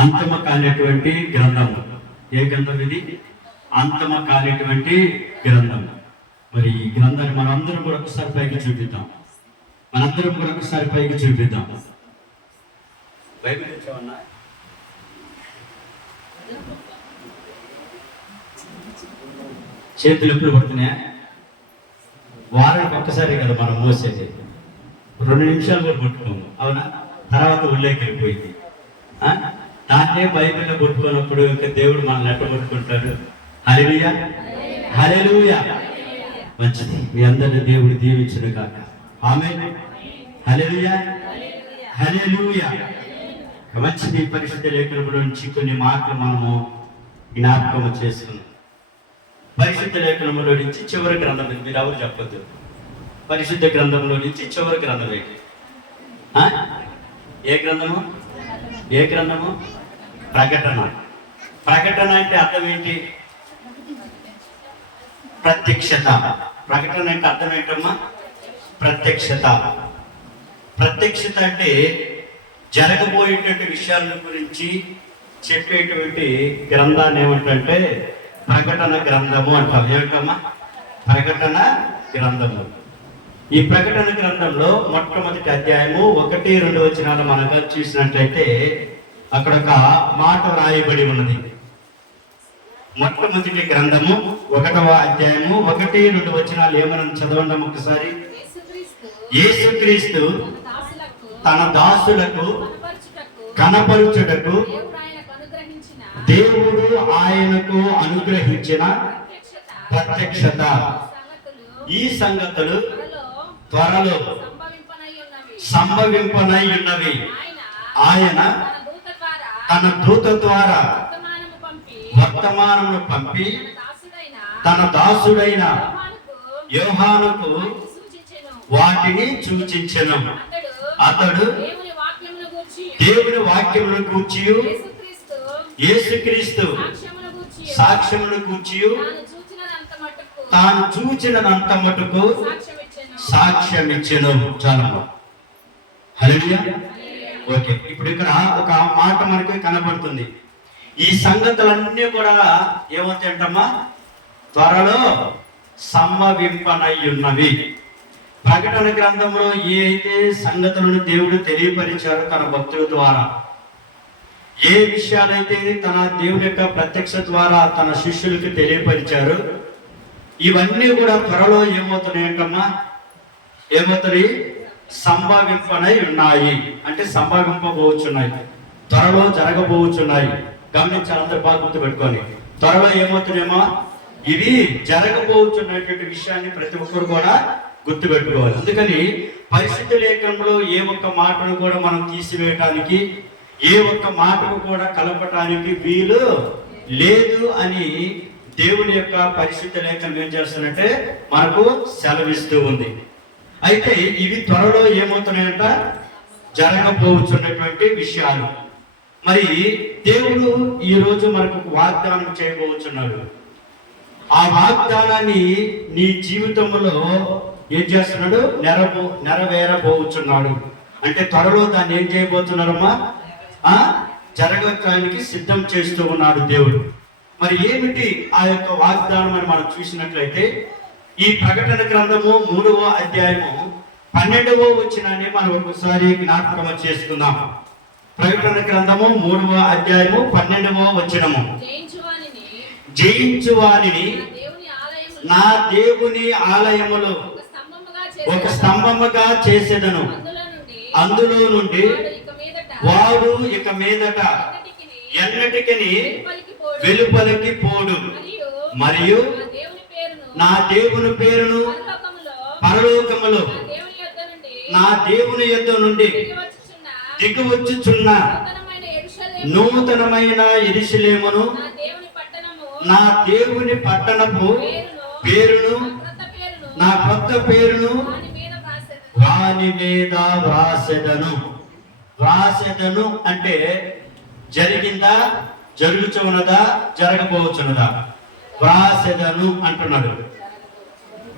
అంతమ కానిటువంటి గ్రంథము. ఏ గ్రంథం ఇది? అంతమ కానిటువంటి గ్రంథం. మరి ఈ గ్రంథాన్ని మనందరం కూడా ఒకసారి పైకి చూపిద్దాం. మనందరం కూడా ఒకసారి పైకి చూపిద్దాం. బైబిల్ తెచ్చామన్నా? చేతులు ఎప్పుడు పడుతున్నాయా? వారానికి ఒక్కసారి కదా మనం మోసేది. 2 నిమిషాలు కూడా పట్టుకోము, అవునా? తర్వాత ఉల్లేకి వెళ్ళిపోయింది. దాన్నే బైబిల్లో పట్టుకున్నప్పుడు ఇంకా దేవుడు మనల్ని ఎట్ట పట్టుకుంటాడు. హల్లెలూయా, హల్లెలూయా. మంచిది. మీ అందరిని దేవుడు దీవించును గాక. ఆమేన్. హల్లెలూయా, హల్లెలూయా. మంచిది. పరిశుద్ధ లేఖనంలో నుంచి కొన్ని మాటలు మనము జ్ఞాపకం చేసుకున్నాం. పరిశుద్ధ లేఖనంలో నుంచి చివరి గ్రంథం. మీరు ఎవరు చెప్పొద్దు. పరిశుద్ధ గ్రంథంలో నుంచి చివరి గ్రంథం ఏంటి? ఏ గ్రంథము? ఏ గ్రంథము? ప్రకటన. ప్రకటన అంటే అర్థం ఏంటి? ప్రత్యక్షత. ప్రకటన అంటే అర్థం ఏంటమ్మా? ప్రత్యక్షత. ప్రత్యక్షత అంటే జరగబోయేటువంటి విషయాల గురించి చెప్పేటువంటి గ్రంథాన్ని ఏమంటే ప్రకటన గ్రంథము అంటాం. ఏమిటమ్మా? ప్రకటన గ్రంథము. ఈ ప్రకటన గ్రంథంలో మొట్టమొదటి అధ్యాయము 1-2 వచనాలు మనకు చూసినట్లయితే అక్కడ ఒక మాట రాయబడి ఉన్నది. మొట్టమొదటి గ్రంథము 1వ అధ్యాయము 1-2 వచనాలు ఏమని చదవండి ఒకసారి. యేసుక్రీస్తు తన దాసులకు కనపరుచుటకు దేవుడు ఆయనకు అనుగ్రహించిన ప్రత్యక్షత. ఈ సంగతులు త్వరలో సంభవింపనై ఉన్నవి. ఆయన తన దూత ద్వారా వర్తమానమును పంపి తన దాసుడైన యోహానుకు వాటిని సూచించెను. అతడు దేవుని వాక్యమును గూర్చి యేసుక్రీస్తు సాక్ష్యమును గూర్చి తాను చూచినంత మటుకు సాక్ష్యం ఇచ్చెను. చాలా. హల్లెలూయా. ఓకే, ఇప్పుడు ఇక్కడ ఒక మాట మనకి కనబడుతుంది. ఈ సంగతులన్నీ కూడా ఏమవుతాయంటమ్మా? త్వరలో సంభవింపనై ఉన్నవి. ప్రకటన గ్రంథంలో ఏ అయితే సంగతులను దేవుడు తెలియపరిచారో తన భక్తుల ద్వారా, ఏ విషయాలైతే తన దేవుని యొక్క ప్రత్యక్ష ద్వారా తన శిష్యులకు తెలియపరిచారో ఇవన్నీ కూడా త్వరలో ఏమవుతున్నాయంటమ్మా? ఏమవుతాయి? సంభవింపనై ఉన్నాయి. అంటే సంభవింపబోచున్నాయి, త్వరలో జరగబోచున్నాయి. గమనించాలి, అందరు బాగా గుర్తుపెట్టుకొని. త్వరలో ఏమవుతున్నాయేమో ఇవి జరగబోచున్నటువంటి విషయాన్ని ప్రతి ఒక్కరు కూడా గుర్తుపెట్టుకోవాలి. అందుకని పరిశుద్ధ లేఖనంలో ఏ ఒక్క మాటను కూడా మనం తీసివేయటానికి, ఏ ఒక్క మాటను కూడా కలపటానికి వీలు లేదు అని దేవుని యొక్క పరిశుద్ధ లేఖనం ఏం చేస్తానంటే మనకు సెలవిస్తూ ఉంది. అయితే ఇవి త్వరలో ఏమవుతున్నాయంట? జరగబోచున్నటువంటి విషయాలు. మరి దేవుడు ఈరోజు మనకు వాగ్దానం చేయబోతున్నాడు. ఆ వాగ్దానాన్ని నీ జీవితంలో ఏం చేస్తున్నాడు? నెరవేరబోచున్నాడు. అంటే త్వరలో దాన్ని ఏం చేయబోతున్నారమ్మా? జరగటానికి సిద్ధం చేస్తూ ఉన్నాడు దేవుడు. మరి ఏమిటి ఆ యొక్క వాగ్దానం అని మనం చూసినట్లయితే ఈ ప్రకటన గ్రంథము 3వ అధ్యాయము 12వ వచనాన్ని మనం ఒకసారి జ్ఞాపకం చేసుకుందాం. ప్రకటన గ్రంథము 3వ అధ్యాయము 12వ వచనము. జయించు వానిని నా దేవుని ఆలయములో ఒక స్తంభముగా చేసేదను. అందులో నుండి వాడు ఇక మీదట ఎన్నటికి వెలుపలికి పోడు. మరియు నా దేవుని పేరును పరలోకములో నా దేవుని యొద్ద నుండి దిగివచ్చుచున్న నూతనమైన యెరూషలేమును, నా దేవుని పట్టణపు పేరును, నా కొత్త పేరును వాని మీద వ్రాసెదను. వ్రాసెదను అంటే జరిగిందా, జరుగుచున్నదా, జరగబోచున్నదా? వ్రాసెదను అంటున్నాడు.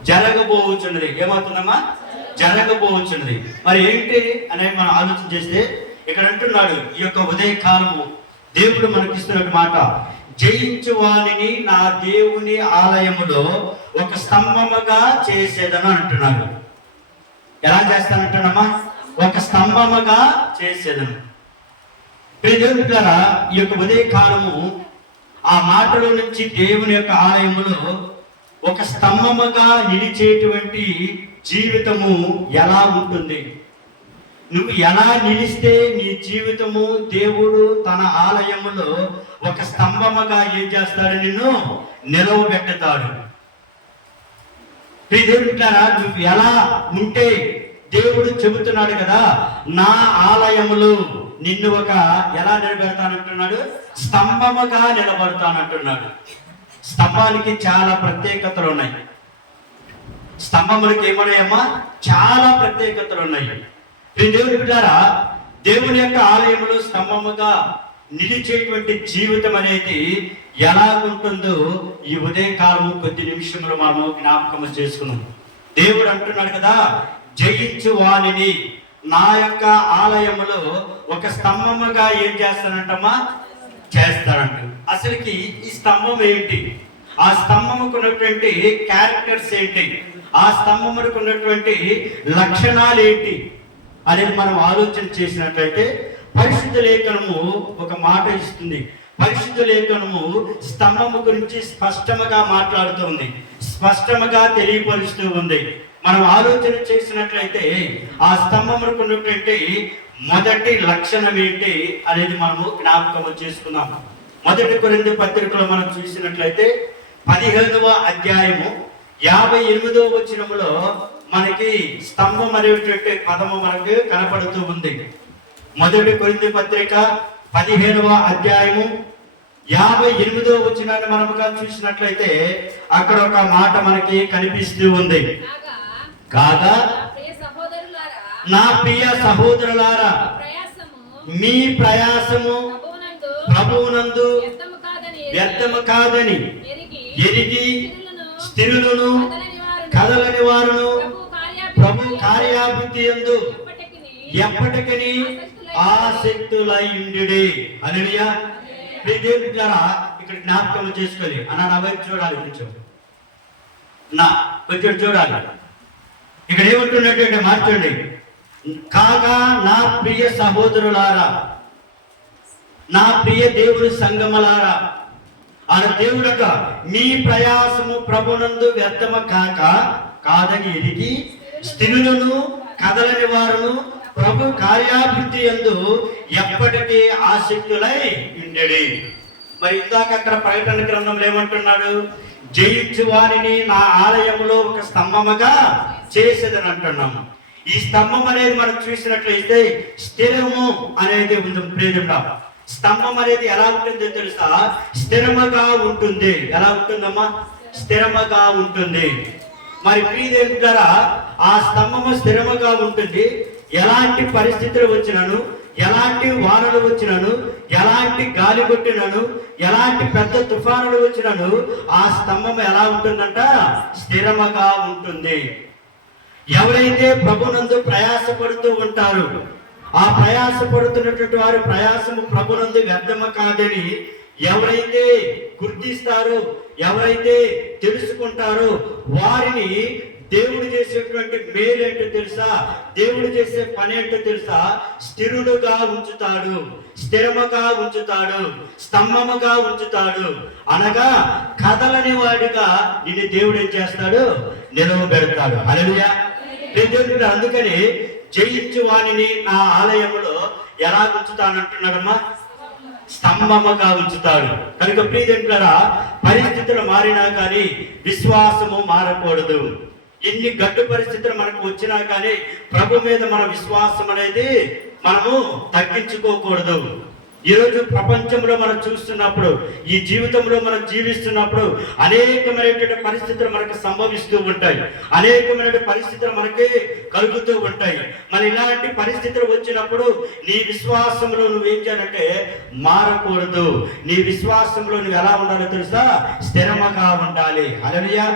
జరగబోచున్నది. ఏమవుతుందమ్మా? జరగబోచున్నది. మరి ఏంటి అనేది మనం ఆలోచన చేస్తే ఇక్కడ అంటున్నాడు, ఈ యొక్క ఉదయకాలము దేవుడు మనకిస్తున్న మాట, జయించు వానిని నా దేవుని ఆలయములో ఒక స్తంభముగా చేసేదను అంటున్నాడు. ఎలా చేస్తానంటున్నామా? ఒక స్తంభముగా చేసేదను. దేవుని ద్వారా ఈ యొక్క ఉదయకాలము ఆ మాటలో నుంచి దేవుని యొక్క ఆలయములో ఒక స్తంభముగా నిలిచేటువంటి జీవితము ఎలా ఉంటుంది, నువ్వు ఎలా నిలిస్తే నీ జీవితము దేవుడు తన ఆలయములో ఒక స్తంభముగా ఏం చేస్తాడు, నిన్ను నిలవబెట్టుతాడు. నువ్వు ఎలా ఉంటే దేవుడు చెబుతున్నాడు కదా, నా ఆలయములు నిన్ను ఒక ఎలా నిలబెడతానంటున్నాడు, స్తంభముగా నిలబడతానంటున్నాడు. స్తంభానికి చాలా ప్రత్యేకతలు ఉన్నాయి. స్తంభములకి ఏమన్నాయమ్మా? చాలా ప్రత్యేకతలు ఉన్నాయి. దేవుని బిడ్డారా, దేవుని యొక్క ఆలయములో స్తంభముగా నిలిచేటువంటి జీవితం అనేది ఎలా ఉంటుందో ఈ ఉదయకాలము కొద్ది నిమిషంలో మనము జ్ఞాపకము చేసుకున్నాం. దేవుడు అంటున్నాడు కదా, జయించు వానిని నా యొక్క ఆలయములో ఒక స్తంభముగా ఏం చేస్తానంటమ్మా? చేస్తానంట. అసలుకి ఈ స్తంభం ఏంటి, ఆ స్తంభముకు ఉన్నటువంటి క్యారెక్టర్స్ ఏంటి, ఆ స్తంభముకు ఉన్నటువంటి లక్షణాలు ఏంటి అనేది మనం ఆలోచన చేసినట్లయితే పరిశుద్ధ లేఖనము ఒక మాట ఇస్తుంది. పరిశుద్ధ లేఖనము స్తంభము గురించి స్పష్టంగా మాట్లాడుతుంది, స్పష్టంగా తెలియపరుస్తూ ఉంది. మనం ఆలోచన చేసినట్లయితే ఆ స్తంభముకు ఉన్నటువంటి మొదటి లక్షణం ఏంటి అనేది మనము జ్ఞాపకం చేసుకున్నాం. మొదటి కొరింథీ పత్రికలో మనం చూసినట్లయితే 15వ అధ్యాయము 58వ వచనములో మనకి స్తంభం అనేటువంటి పదము మనకు కనపడుతూ ఉంది. మొదటి కొరింథీ పత్రిక 15వ అధ్యాయము 58వ వచనాన్ని మనముగా చూసినట్లయితే అక్కడ ఒక మాట మనకి కనిపిస్తూ ఉంది. కాగా నా ప్రియ సహోదరులారా, మీ ప్రయాసము ప్రభువునందు వ్యర్థము కాదని ఎరిగి స్థిరులను కదలని వారును ప్రభు కార్యాభివృద్ధి యందు ఎప్పటికీ ఆసక్తులై ఉండుడి. హల్లెలూయా. దేవుని ద్వారా ఇక్కడ జ్ఞాపకం చేసుకోవాలి. నా వైపు చూడాలి, కొంచెం చూడాలి. ఇక్కడ ఏమంటున్నటువంటి మాట్లాడండి, కాగా నా ప్రియ సహోదరులారా, నా ప్రియ దేవుని సంగమలారా, ఆయన దేవుడట మీ ప్రయాసము ప్రభునందు వ్యర్థమ కాదని ఎరిగి స్థిరులను కదలని వారును ప్రభు కార్యాభివృద్ధి యందు ఎప్పటికీ ఆసక్తులై ఉండెడి. మరి ఇందాక అక్కడ ప్రకటన గ్రంథంలో ఏమంటున్నాడు, జయించు వారిని నా ఆలయములో ఒక స్తంభముగా చేసేదని అంటున్నాము. ఈ స్తంభం అనేది మనం చూసినట్లయితే స్థిరము అనేది ఉంది. ప్రేమ స్తంభం అనేది ఎలా ఉంటుందో తెలుసా? స్థిరముగా ఉంటుంది. ఎలా ఉంటుందమ్మా? స్థిరముగా ఉంటుంది. మరి ప్రియదేవి ద్వారా ఆ స్తంభము స్థిరముగా ఉంటుంది. ఎలాంటి పరిస్థితులు వచ్చినను, ఎలాంటి వానలు వచ్చినను, ఎలాంటి గాలి కొట్టినను, ఎలాంటి పెద్ద తుఫానులు వచ్చినను ఆ స్తంభం ఎలా ఉంటుందంట? స్థిరముగా ఉంటుంది. ఎవరైతే ప్రభునందు ప్రయాసపడుతూ ఉంటారు, ఆ ప్రయాసపడుతున్నటువంటి వారు ప్రయాసము ప్రభునందు వ్యర్థము కాదని ఎవరైతే గుర్తిస్తారో, ఎవరైతే తెలుసుకుంటారో వారిని దేవుడు చేసేటువంటి మేలేంటో తెలుసా? దేవుడు చేసే పని ఏంటో తెలుసా? స్థిరులుగా ఉంచుతాడు, స్థిరముగా ఉంచుతాడు, స్తంభముగా ఉంచుతాడు. అనగా కదలని వాడిగా నిన్ను దేవుడు ఏం చేస్తాడు? నిలవబెడతాడు. హల్లెలూయా. అందుకని జయించు వానిని నా ఆలయములో ఎలా ఉంచుతానంటున్నాడమ్మా? స్తంభముగా ఉంచుతాడు. కనుక ప్రియదేవులారా, పరిస్థితులు మారినా కానీ విశ్వాసము మారకూడదు. ఎన్ని గడ్డు పరిస్థితులు మనకు వచ్చినా కానీ ప్రభు మీద మన విశ్వాసం అనేది మనము తగ్గించుకోకూడదు. ఈరోజు ప్రపంచంలో మనం చూస్తున్నప్పుడు, ఈ జీవితంలో మనం జీవిస్తున్నప్పుడు అనేకమైనటువంటి పరిస్థితులు మనకు సంభవిస్తూ ఉంటాయి, అనేకమైన పరిస్థితులు మనకి కలుగుతూ ఉంటాయి. మరి ఇలాంటి పరిస్థితులు వచ్చినప్పుడు నీ విశ్వాసంలో నువ్వేం చేయాలంటే మారకూడదు. నీ విశ్వాసంలో నువ్వు ఎలా ఉండాలో తెలుసా? స్థిరముగా ఉండాలి. హల్లెలూయా,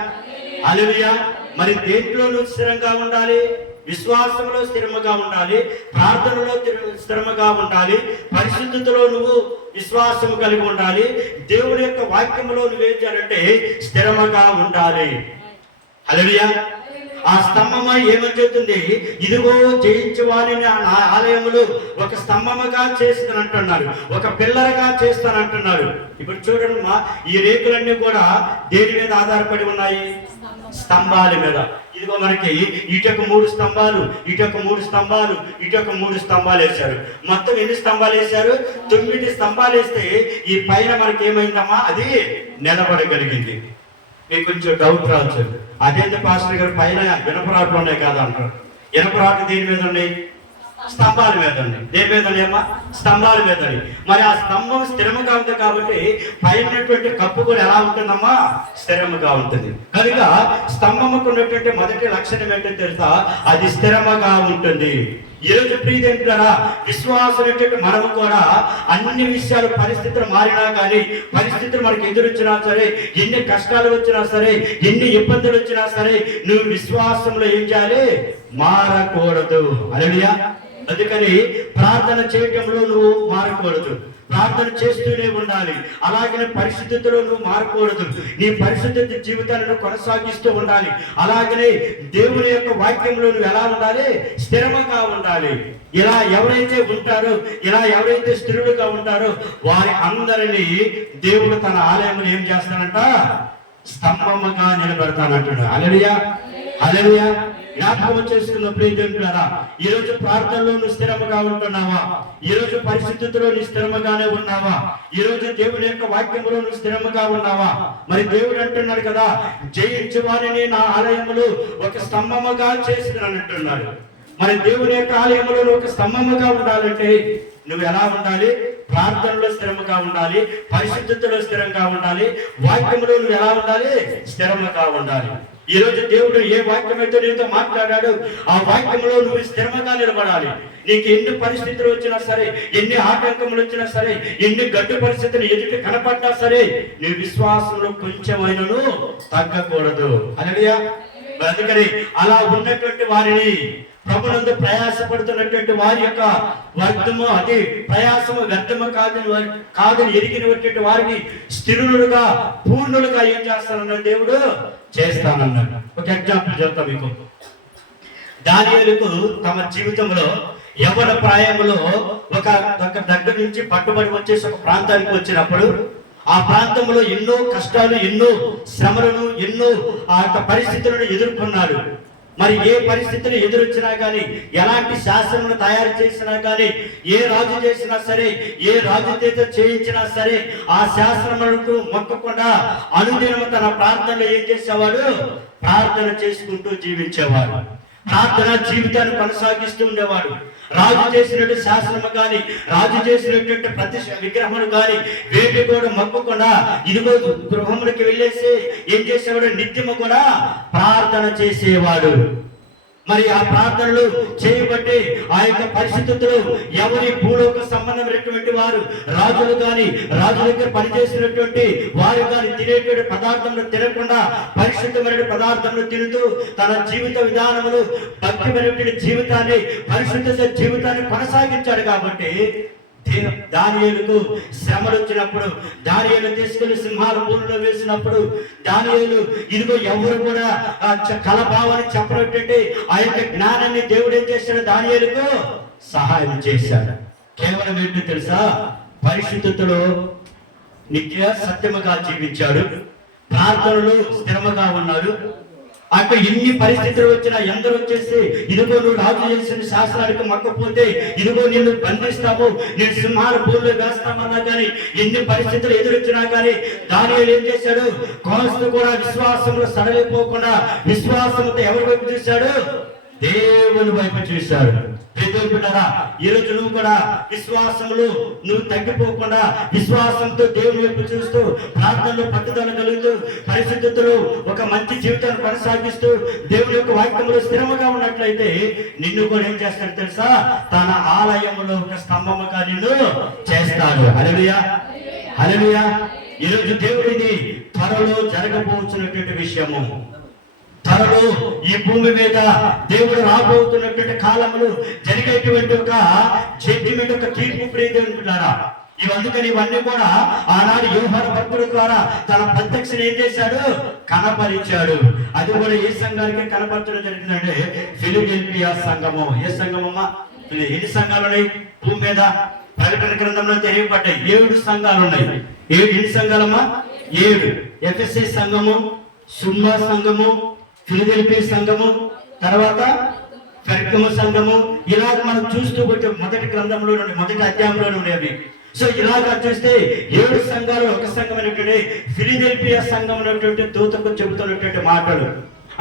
హల్లెలూయా. మరి దేంట్లో నువ్వు స్థిరంగా ఉండాలి? విశ్వాసంలో స్థిరముగా ఉండాలి, ప్రార్థనలో స్థిరముగా ఉండాలి, పరిశుద్ధతలో నువ్వు విశ్వాసము కలిగి ఉండాలి, దేవుని యొక్క వాక్యంలో నువ్వేం చేయాలంటే స్థిరముగా ఉండాలి. హల్లెలూయా. ఆ స్తంభమ ఏమని చెబుతుంది? ఇదిగో జయించు వారిని నా ఆలయములు ఒక స్తంభముగా చేస్తానంటున్నారు, ఒక పిల్లరగా చేస్తానంటున్నారు. ఇప్పుడు చూడండి మా, ఈ రేకులన్నీ కూడా దేని మీద ఆధారపడి ఉన్నాయి? స్తంభాల మీద. ఇదిగో మనకి ఇటొక 3 స్తంభాలు, ఇటొక 3 స్తంభాలు, ఇటొక 3 స్తంభాలు వేశారు. మొత్తం ఎన్ని స్తంభాలు వేశారు? 9 స్తంభాలు వేస్తే ఈ పైన మనకి ఏమైందమ్మా? అది నిలబడగలిగింది. మీకు కొంచెం డౌట్ రావచ్చు, అదేంటి పాస్టర్ గారు పైన ఇనపరాట్లు ఉన్నాయి కదా అంటారు. ఇనపరాట్లు దేని మీద ఉన్నాయి? స్తంభాల మీద ఉన్నాయి. దేని మీద ఉన్నాయమ్మా? స్తంభాల మీద. మరి ఆ స్తంభం స్థిరముగా ఉంది కాబట్టి పైనటువంటి కప్పు కూడా ఎలా ఉంటుందమ్మా? స్థిరముగా ఉంటుంది. కనుక స్తంభముకు ఉన్నటువంటి మొదటి లక్షణం ఏంటో తెలుసా? అది స్థిరముగా ఉంటుంది. ఈరోజు ప్రియదేంటారా, విశ్వాసం ఏంటంటే మనము కూడా అన్ని విషయాలు పరిస్థితులు మారినా కానీ, పరిస్థితులు మనకు ఎదురొచ్చినా సరే, ఎన్ని కష్టాలు వచ్చినా సరే, ఎన్ని ఇబ్బందులు వచ్చినా సరే, నువ్వు విశ్వాసంలో ఏం చేయాలి? మారకూడదు. హల్లెలూయా. అందుకని ప్రార్థన చేయటంలో నువ్వు మారకూడదు, ప్రార్థన చేస్తూనే ఉండాలి. అలాగనే పరిశుద్ధతలో నువ్వు మారకూడదు, నీ పరిశుద్ధ జీవితాలను కొనసాగిస్తూ ఉండాలి. అలాగనే దేవుని యొక్క వాక్యంలో నువ్వు ఎలా ఉండాలి? స్థిరముగా ఉండాలి. ఇలా ఎవరైతే ఉంటారో, ఇలా ఎవరైతే స్థిరులుగా ఉంటారో వారి అందరినీ దేవుడు తన ఆలయంలో ఏం చేస్తానంట? స్తంభముగా నిలబెడతానంటాడు. హల్లెలూయా. హల్లెలూయా. జ్ఞాపకం చేసుకున్న ప్రియజనులారా, ఈ రోజు ప్రార్థనలో నువ్వు స్థిరముగా ఉంటున్నావా? ఈ రోజు పరిస్థితుల్లో నువ్వు స్థిరముగానే ఉన్నావా? ఈ రోజు దేవుని యొక్క వాక్యములో నువ్వు స్థిరముగా ఉన్నావా? మరి దేవుడు అంటున్నాడు కదా, జయించు వారిని నా ఆలయములు ఒక స్తంభముగా చేసినానంటున్నాడు. మరి దేవుని యొక్క ఆలయంలో ఒక స్తంభముగా ఉండాలంటే నువ్వు ఎలా ఉండాలి? ప్రార్థనలో స్థిరముగా ఉండాలి, పరిశుద్ధతలో స్థిరంగా ఉండాలి, వాక్యములో నువ్వు ఎలా ఉండాలి? స్థిరముగా ఉండాలి. ఈ రోజు దేవుడు ఏ వాక్యం అయితే నీతో మాట్లాడాడు ఆ వాక్యంలో నువ్వు స్థిరముగా నిలబడాలి. నీకు ఎన్ని పరిస్థితులు వచ్చినా సరే, ఎన్ని ఆటంకములు వచ్చినా సరే, ఎన్ని గడ్డు పరిస్థితులు ఎదుటి కనపడ్డా సరే, నీ విశ్వాసంలో కొంచెమైనను తగ్గకూడదు. హల్లెలూయా. అందుకని అలా ఉన్నటువంటి వారిని, ప్రభునందు ప్రయాసపడుతున్నటువంటి వారి యొక్క వర్గము, అది ప్రయాసము వ్యర్థము కాదని ఎరిగినటువంటి వారిని స్థిరులుగా, పూర్ణులుగా ఏం చేస్తానన్నాడు? దేవుడు చేస్తానన్నాడు. ఒక ఎగ్జాంపుల్ చెప్తా మీకు. దానియేలుకు తమ జీవితంలో యవ్వన ప్రాయంలో ఒక దగ్గర నుంచి పట్టుబడి వచ్చేసి ఒక ప్రాంతానికి వచ్చినప్పుడు ఆ ప్రాంతంలో ఎన్నో కష్టాలు, ఎన్నో శ్రమలను, ఎన్నో ఆ యొక్క పరిస్థితులను ఎదుర్కొన్నాడు. మరి ఏ పరిస్థితులు ఎదురొచ్చినా కానీ, ఎలాంటి శాసనమును తయారు చేసినా కానీ, ఏ రాజు చేసినా సరే, ఏ రాజు చేత చేయించినా సరే, ఆ శాసనములకు మొక్కకుండా అనుదినము తన ప్రార్థనలో ఏం చేసేవాడు? ప్రార్థన చేసుకుంటూ జీవించేవాడు, ప్రార్థన జీవితాన్ని కొనసాగిస్తూ ఉండేవాడు. రాజు చేసినట్టు శాసనము కానీ, రాజు చేసినటువంటి ప్రతి విగ్రహములు కానీ వేటి కూడా మొక్కకుండా ఇదిగో గృహములకి వెళ్ళేసి ఏం చేసేవాడు? నిత్యము కూడా ప్రార్థన చేసేవాడు. మరి ఆ ప్రార్థనలు చేయబట్టి ఆ యొక్క పరిస్థితుల్లో ఎవరి భూలోక సంబంధమైనటువంటి వారు, రాజులు కానీ, రాజు దగ్గర పనిచేసినటువంటి వారు కానీ తినేటువంటి పదార్థములు తినకుండా పరిశుద్ధమైన పదార్థములు తిరుగుతూ తన జీవిత విధానములు, భక్తిమైనటువంటి జీవితాన్ని, పరిశుద్ధ జీవితాన్ని కొనసాగించాడు. కాబట్టి దానియేలుకు శ్రమలు వచ్చినప్పుడు, దానియేలు తీసుకుని సింహాల బూరులో వేసినప్పుడు, దానియేలు ఇదిగో ఎవరు కూడా కలభావాన్ని చెప్పనటువంటి ఆ యొక్క జ్ఞానాన్ని దేవుడు ఏం చేశాడు? దానియేలుకు సహాయం చేశాడు. కేవలం ఏంటో తెలుసా? పరిశుద్ధతలో నిత్య సత్యముగా జీవించాడు, ప్రార్థనలు స్థిరముగా ఉన్నాడు. అక్కడ ఎన్ని పరిస్థితులు వచ్చినా, ఎందరు వచ్చేసి ఇదిగో నువ్వు రాజు చేసిన శాస్త్రానికి మొక్కపోతే ఇదిగో నిన్ను బంధిస్తాము, నేను సింహాల బూరులో వేస్తామన్నా కానీ, ఎన్ని పరిస్థితులు ఎదురొచ్చినా కానీ దానియేలు ఏం చేశాడు? కోస్తూ కూడా విశ్వాసంలో సడలిపోకుండా విశ్వాసంతో ఎవరి వైపు చూశాడు? దేవుని వైపు చూశాడు. ఈ రోజు నువ్వు కూడా విశ్వాసంలో నువ్వు తగ్గిపోకుండా విశ్వాసంతో దేవుని వైపు చూస్తూ ప్రార్థనలో పట్టుదల కలుగుతూ పరిశుద్ధతలో ఒక మంచి జీవితాన్ని కొనసాగిస్తూ దేవుని యొక్క వాక్యంలో స్థిరముగా ఉన్నట్లయితే నిన్ను కూడా ఏం చేస్తాడు తెలుసా? తన ఆలయంలో ఒక స్తంభముగా నిన్ను చేస్తాడు. హల్లెలూయా. హల్లెలూయా. ఈరోజు దేవుడిని త్వరలో జరగబోతున్నటువంటి విషయము. త్వరలో ఈ భూమి మీద దేవుడు రాబోతున్నటువంటి కాలములు జరిగేటువంటి ఒక జడ్జిమెంట్, ఒక తీర్పు ప్రియదేవులారా. ఇవన్నీ కూడా ఆనాడు యోహాను భక్తుల ద్వారా తన ప్రత్యక్షను ఏం చేశాడు, కనపరిచాడు. అది కూడా ఏ సంఘానికి కనపరచడం జరిగిందంటే ఫిలదెల్ఫియా సంఘము. ఏ సంఘమమ్మా? ఎన్ని సంఘాలు ఉన్నాయి భూమి మీద? ప్రకటన గ్రంథంలో తెలియబడ్డాయి 7 సంఘాలు ఉన్నాయి. ఎన్ని సంఘాలమ్మా? 7. ఎఫెసీ సంఘము, సుమ్మా సంఘము, ఫిలదెల్ఫియా సంఘము, తర్వాత పెర్గము సంఘము. ఇలాగ మనం చూస్తూ పోతే మొదటి గ్రంథంలో నుండి, మొదటి అధ్యాయంలో ఉండేవి. సో ఇలాగా చూస్తే 7 సంఘాలు ఒక సంఘం అనేటువంటి ఫిలదెల్ఫియా సంఘం అనేటువంటి దూతకు చెబుతున్నటువంటి మాటలు,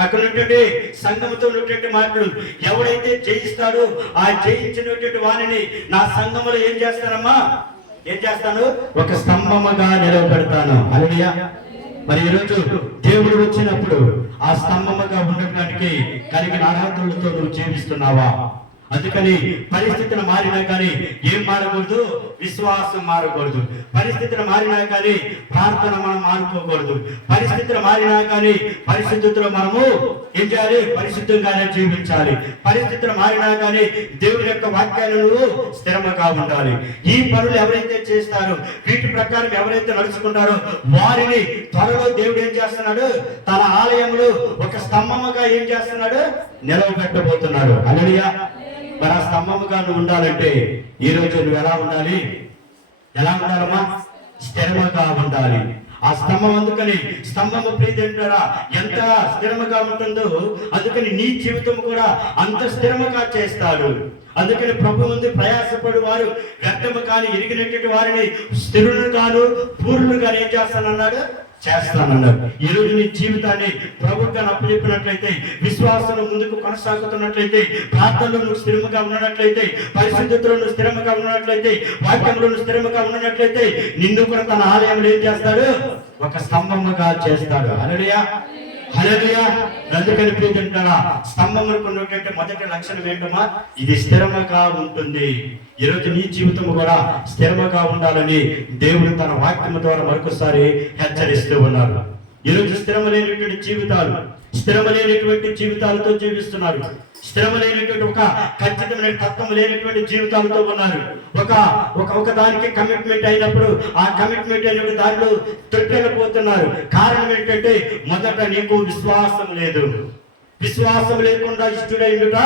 అక్కడ ఉన్నటువంటి సంఘంతో ఉన్నటువంటి మాటలు. ఎవడైతే జయిస్తాడో ఆ జయించినటువంటి వారిని నా సంఘములో ఏం చేస్తానమ్మా? ఏం చేస్తాను? ఒక స్తంభముగా నిలవబెడతాను. హల్లెలూయా. మరి ఈరోజు దేవుడు వచ్చినప్పుడు ఆ స్తంభముగా ఉండటానికి కలిగిన అర్హతలతో నువ్వు జీవిస్తున్నావా? అందుకని పరిస్థితులు మారినా కానీ ఏం మారకూడదు? విశ్వాసం మారకూడదు. పరిస్థితులు మారినా కానీ ప్రార్థన మనం మానుకోకూడదు. పరిస్థితులు మారినా కానీ పరిస్థితుల్లో మనము ఏం చేయాలి? పరిశుద్ధంగానే జీవించాలి. పరిస్థితులు మారినా కానీ దేవుడి యొక్క వాక్యాలను నువ్వు స్థిరంగా ఉండాలి. ఈ పనులు ఎవరైతే చేస్తారో, వీటి ప్రకారం ఎవరైతే నడుచుకుంటారో వారిని త్వరలో దేవుడు ఏం చేస్తున్నాడు? తన ఆలయంలో ఒక స్తంభముగా ఏం చేస్తున్నాడు? నిలవబెట్టబోతున్నాడు. హల్లెలూయా. మరి ఆ స్తంభముగా నువ్వు ఉండాలంటే ఈ రోజు నువ్వు ఎలా ఉండాలి? ఎలా ఉండాలమ్మా? స్థిరముగా ఉండాలి. ఆ స్తంభం, అందుకని స్తంభము ప్రియదేవులారా ఎంత స్థిరముగా ఉంటుందో అందుకని నీ జీవితం కూడా అంత స్థిరముగా చేస్తాడు. అందుకని ప్రభు ముందు ప్రయాసపడు వారు వ్యర్థము కాని ఎరిగినటువంటి వారిని స్థిరులు గాను పూర్ణులు గాను ఏం చేస్తానన్నాడు? చేస్తానన్నాడు. ఈ రోజు నీ జీవితాన్ని ప్రభుత్వం అప్పచెప్పినట్లయితే, విశ్వాసంలో ముందుకు కొనసాగుతున్నట్లయితే, ప్రార్థనలో నువ్వు స్థిరముగా ఉన్నట్లయితే, పరిశుద్ధతలో నువ్వు స్థిరముగా ఉన్నట్లయితే, వాక్యంలో నువ్వు స్థిరముగా ఉన్నట్లయితే నిన్ను కూడా తన ఆలయంలో ఏం చేస్తాడు? ఒక స్తంభముగా చేస్తాడు. హల్లెలూయా. హల్లెలూయా. అందుకని ప్రియదేవులారా, స్తంభములకు ఉన్నటువంటి మొదటి లక్షణం ఏంటమ్మా? ఇది స్థిరముగా ఉంటుంది. ఈరోజు నీ జీవితం కూడా స్థిరముగా ఉండాలని దేవుడు తన వాక్యము ద్వారా మరొకసారి హెచ్చరిస్తూ ఉన్నారు. ఈరోజు స్థిరమలేనటువంటి జీవితాలతో జీవిస్తున్నారు. స్థిరమలేనటువంటి ఒక ఖచ్చితమైన తత్వం లేనటువంటి జీవితాలతో ఉన్నారు. ఒక దానికి కమిట్మెంట్ అయినప్పుడు ఆ కమిట్మెంట్ అయినటువంటి దాంట్లో తొట్టిపోతున్నారు. కారణం ఏంటంటే మొదట నీకు విశ్వాసం లేదు. విశ్వాసం లేకుండా ఇష్టడైనగా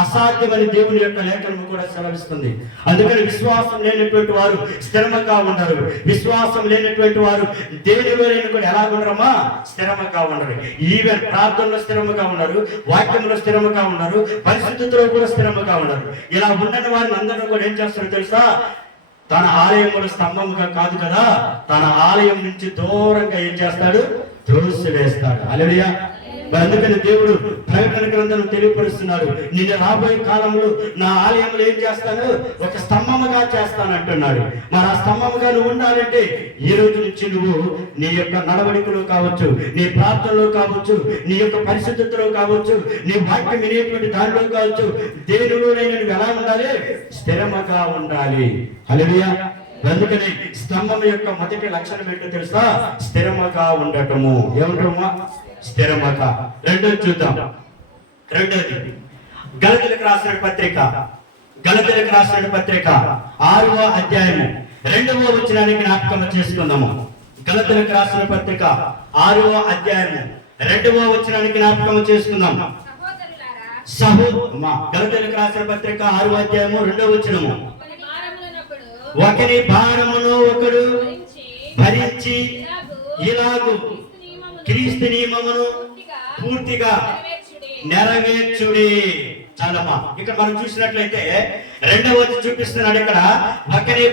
అసాధ్యమని దేవుని యొక్క లేఖనం కూడా సెలవిస్తుంది. అందుకని విశ్వాసం లేనటువంటి వారు స్థిరముగా ఉండరు. విశ్వాసం లేనటువంటి వారు దేనిలోనైనా కూడా ఎలా ఉండరమ్మా? స్థిరముగా ఉండరు. ఈవెన్ ప్రార్థనలో స్థిరముగా ఉండరు, వాక్యంలో స్థిరముగా ఉండరు, పరిశుద్ధతలో కూడా స్థిరముగా ఉండరు. ఇలా ఉండని వారిని అందరూ కూడా ఏం చేస్తారో తెలుసా? తన ఆలయంలో స్తంభముగా కాదు కదా, తన ఆలయం నుంచి దూరంగా ఏం చేస్తాడు? త్రోసి వేస్తాడు. హల్లెలూయా. అందుకని దేవుడు ప్రకటన గ్రంథం తెలియపరుస్తున్నాడు, నేను రాబోయే కాలంలో నా ఆలయంలో ఏం చేస్తాను? ఒక స్తంభముగా చేస్తానంటున్నాడు. మరి ఆ స్తంభముగా నువ్వు ఉండాలంటే ఈ రోజు నుంచి నువ్వు నీ యొక్క నడవడికలో కావచ్చు, నీ ప్రార్థనలో కావచ్చు, నీ యొక్క పరిశుద్ధతలో కావచ్చు, నీ వాక్యం వినేటువంటి దానిలో కావచ్చు, దేనిలోనైనా నువ్వు ఎలా ఉండాలి? స్థిరముగా ఉండాలి. హల్లెలూయా. అందుకని స్తంభం యొక్క మొదటి లక్షణం ఏంటో తెలుసా? స్థిరముగా ఉండటము. ఏమంటామా? స్థిరముగా. రెండోది చూద్దాం. రెండోది గలతీయులకు రాసిన పత్రిక 6వ అధ్యాయము 2వ వచనానికి జ్ఞాపకం చేసుకుందాము. గలతీయులకు రాసిన పత్రిక 6వ అధ్యాయము 2వ వచనానికి జ్ఞాపకం చేసుకుందాం. గలతీయులకు రాసిన పత్రిక 6వ అధ్యాయము 2వ వచనము, ఒకని భారమును ఒకడు భరించి ఇలాగు క్రీస్తు నియమమును పూర్తిగా నెరవేర్చుడి. చాలమ్మా. ఇక్కడ మనం చూసినట్లయితే 2వ వచనం చూపిస్తున్నాడు. ఇక్కడ ఒకని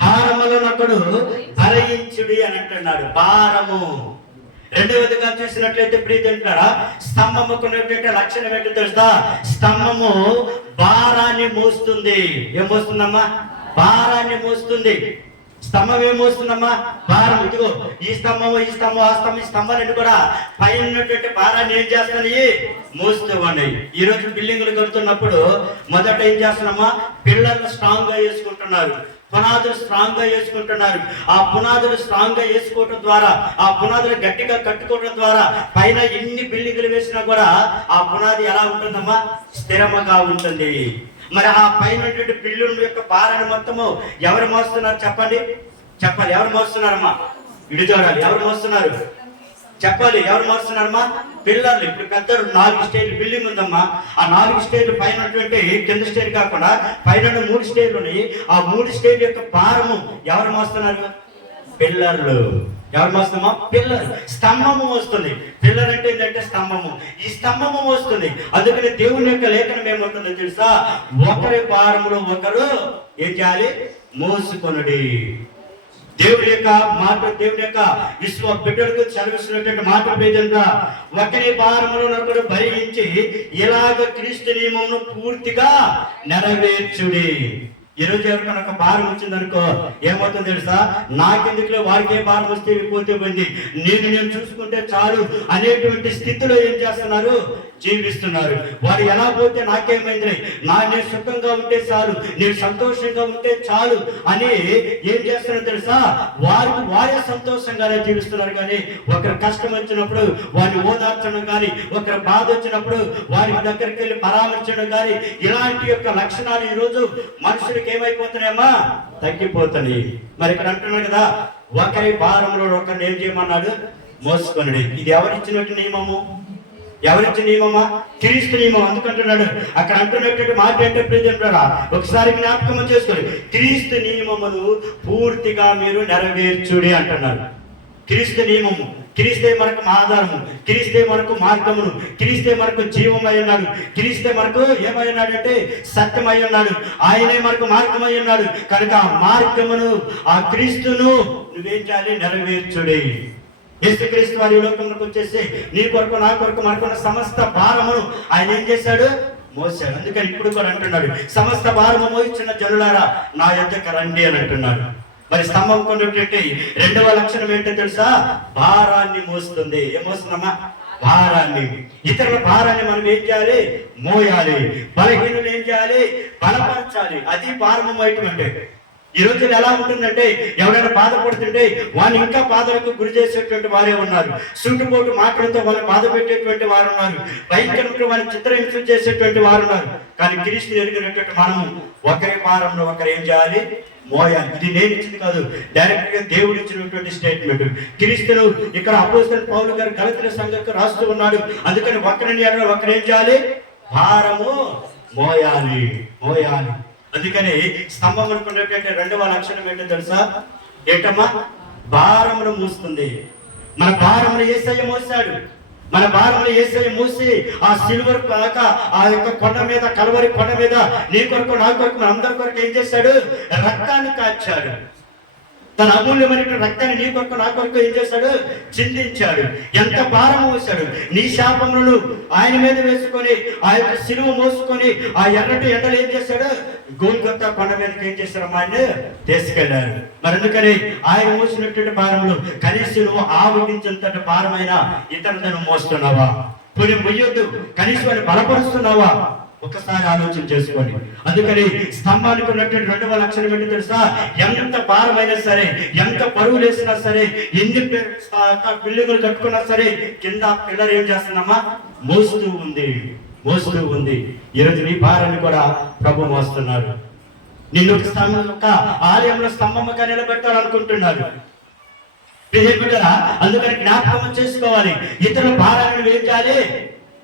భారములనొకడు భరించుడి అని అంటున్నాడు. భారము. రెండవదిగా చూసినట్లయితే ప్రియదేవులారా, స్తంభముకున్నటువంటి లక్షణం ఏంటో తెలుసా? స్తంభము భారాన్ని మోస్తుంది. ఏం మోస్తుందమ్మా? భారాన్ని మోస్తుంది. స్తంభం ఏం మోస్తుందమ్మా? భారం. ఇదిగో ఈ స్తంభము, ఆ స్తంభం, ఈ స్తంభాలన్నీ కూడా పైన ఉన్నటువంటి భారాన్ని ఏం చేస్తాయి? మోస్తూ ఉన్నాయి. ఈ రోజు బిల్డింగులు కడుతున్నప్పుడు మొదట ఏం చేస్తున్నామా? పిల్లర్లు స్ట్రాంగ్ గా వేసుకుంటున్నారు. పునాదులు స్ట్రాంగ్ గా వేసుకుంటున్నారు. ఆ పునాదులు స్ట్రాంగ్ గా వేసుకోవడం ద్వారా, ఆ పునాదులు గట్టిగా కట్టుకోవడం ద్వారా పైన ఎన్ని బిల్డింగ్లు వేసినా కూడా ఆ పునాది ఎలా ఉంటుందమ్మా? స్థిరముగా ఉంటుంది. మరి ఆ పైన బిల్డింగ్ యొక్క భారాన్ని మొత్తము ఎవరు మోస్తున్నారు చెప్పండి? చెప్పాలి, ఎవరు మోస్తున్నారమ్మా? ఇటు చూడాలి, ఎవరు మోస్తున్నారు చెప్పాలి, ఎవరు మోస్తున్నారమ్మా? పిల్లర్లు. ఇప్పుడు పెద్ద 4 స్టేజ్ బిల్డింగ్ ఉందమ్మా. ఆ 4 స్టేజ్లు పైన కింద స్టేజ్ కాకుండా పైన 3 స్టేజ్లు ఉన్నాయి. ఆ 3 స్టేజ్ యొక్క భారము ఎవరు మోస్తున్నారు? పిల్లర్లు. ఎవరు మోస్తామా? పిల్లర్. స్తంభము వస్తుంది. పిల్లర్ అంటే ఏంటంటే స్తంభము. ఈ స్తంభము వస్తుంది. అందుకని దేవుని యొక్క లేఖనం ఏమవుతుందో తెలుసా? ఒకరి భారములో ఒకరు ఏం చేయాలి? మోసుకొనుడి. దేవుడి యొక్క మాట, దేవుడి యొక్క విశ్వ బిడ్డలకు చదివిస్తున్నటువంటి మాట పేదంతా ఒకరి భారములో ఒకరు భరించి ఇలాగ క్రీస్తు నియమమును పూర్తిగా నెరవేర్చుడి. ఈరోజు ఎవరికైనా ఒక భారం వచ్చిందనుకో ఏమవుతుందో తెలుసా? నాకెందుకులో వారికి ఏ భారం వస్తే పోతే పోయింది, నేను చూసుకుంటే చాలు అనేటువంటి స్థితిలో ఏం చేస్తున్నారు? జీవిస్తున్నారు. వారు ఎలా పోతే నాకేమైంది, నేను సుఖంగా ఉంటే చాలు, నేను సంతోషంగా ఉంటే చాలు అని ఏం చేస్తున్నారో తెలుసా? వారే సంతోషంగానే జీవిస్తున్నారు. కానీ ఒకరి కష్టం వచ్చినప్పుడు వారిని ఓదార్చడం కానీ, ఒకరి బాధ వచ్చినప్పుడు వారి దగ్గరికి వెళ్ళి పరామర్శించడం కానీ, ఇలాంటి యొక్క లక్షణాలు ఈరోజు మనుషులకి ఏమైపోతున్నాయమ్మా? తగ్గిపోతున్నాయి. మరి ఇక్కడ అంటున్నాడు కదా, ఒకరి భారంలో ఒకరిని ఏం చేయమన్నాడు? మోసుకొనుడి. ఇది ఎవరిచ్చినట్టు నియమము? ఎవరిచ్చిన నియమమా? క్రీస్తు నియమం. అందుకంటున్నాడు అక్కడ అంటున్నటువంటి మాట ఏంటో ప్రియజనులారా ఒకసారి జ్ఞాపకం చేసుకోండి. క్రీస్తు నియమమును పూర్తిగా మీరు నెరవేర్చుడి అంటున్నారు. క్రీస్తు నియమము, క్రీస్తే మనకు ఆధారము, క్రీస్తే మనకు మార్గమును, క్రీస్తే మనకు జీవమై ఉన్నాడు, క్రీస్తే మనకు ఏమై ఉన్నాడంటే సత్యమై ఉన్నాడు, ఆయనే మనకు మార్గమై ఉన్నాడు. కనుక ఆ మార్గమును, ఆ క్రీస్తును నువ్వేం చేయాలి? నెరవేర్చుడి. యేసుక్రీస్తు వారి లోకంలోకి వచ్చేసి నీ కొరకు నా కొరకు మనకున్న సమస్త భారమును ఆయన ఏం చేశాడు? మోసాడు. అందుకని ఇప్పుడు కూడా అంటున్నాడు, సమస్త భారము మోయించిన జనులారా నా యొద్దకు రండి అని అంటున్నాడు. మరి స్తంభం కొన్నటువంటి 2వ లక్షణం ఏంటో తెలుసా? భారాన్ని మోస్తుంది. ఏం మోస్తుందమ్మా? భారాన్ని. ఇతరుల భారాన్ని మనం ఏం చేయాలి? మోయాలి. బలహీనులు ఏం చేయాలి? బలపరచాలి. అది భారము మోయటం అంటే. ఈ రోజు ఎలా ఉంటుందంటే, ఎవరైనా బాధపడుతుంటే వారిని ఇంకా బాధలకు గురి చేసేటువంటి వారే ఉన్నారు. సుట్టుపోటు మాటలతో వాళ్ళని బాధ పెట్టేటువంటి వారు ఉన్నారు. భయంకరంగా వారిని చిత్రహింస చేసేటువంటి వారు ఉన్నారు. కానీ క్రీస్తు ఎరిగినటువంటి మనము ఒకరి భారంలో ఒకరు ఏం చేయాలి? మోయాలి. ఇది నేను ఇచ్చింది కాదు, డైరెక్ట్ గా దేవుడు ఇచ్చినటువంటి స్టేట్మెంట్. క్రీస్తును ఇక్కడ అపోస్తలుడైన పౌలు గారు గలతీయ సంఘానికి రాస్తూ ఉన్నాడు. అందుకని ఒకరిని ఒకరు ఏం చేయాలి? భారము మోయాలి. మోయాలి. అందుకని స్తంభం అనుకున్నటువంటి 2వ లక్షణం ఏంటో తెలుసా? ఏంటమ్మా? భారమును మూస్తుంది. మన భారమును యేసయ్య మోసాడు. మన భారమును యేసయ్య మూసి ఆ సిల్వర్ కాక ఆ యొక్క కొండ మీద, కల్వరి కొండ మీద నీ కొరకు నా కొరకు మన అందరి కొరకు ఏం చేశాడు? రక్తాన్ని కాచాడు. తన అమూల్యమైన రక్తాన్ని నీ కొరకు నా కొరకు ఏం చేశాడు? చిందించాడు. ఎంత భారం మోసాడు. నీ శాపములను ఆయన మీద వేసుకొని ఆ యొక్క సిలువ మోసుకొని ఆ ఎర్రటి ఎండలు ఏం చేశాడు? గోల్గొత్తా కొండ మీదకి ఏం చేశారు? ఆయన తీసుకెళ్లారు. మరి అందుకని ఆయన మోసినటువంటి భారములు కనీసం నువ్వు ఆవగించేంతటి భారమైన ఇతరులను మోస్తున్నావా? పోనీ మొయ్యొద్దు, కనీసం బలపరుస్తున్నావా? ఒకసారి ఆలోచన చేసుకోండి. అందుకని స్తంభానికి ఉన్నటువంటి 2వ లక్షణం ఏంటో తెలుసా? ఎంత భారమైనా సరే, ఎంత బరువులు వేసినా సరే, ఎన్ని బిల్డింగులు కట్టుకున్నా సరే, కింద పిల్లర్ ఏం చేస్తున్నామా? మోస్తూ ఉంది. మోస్తూ ఉంది. ఈరోజు నీ భారాన్ని కూడా ప్రభు మోస్తున్నాడు. నిన్ను ఒక ఆలయంలో స్తంభముగా నిలబెట్టాలనుకుంటున్నాడు. అందుకని జ్ఞాపకం చేసుకోవాలి. ఇతరుల భారాన్ని ఏం చేయాలి?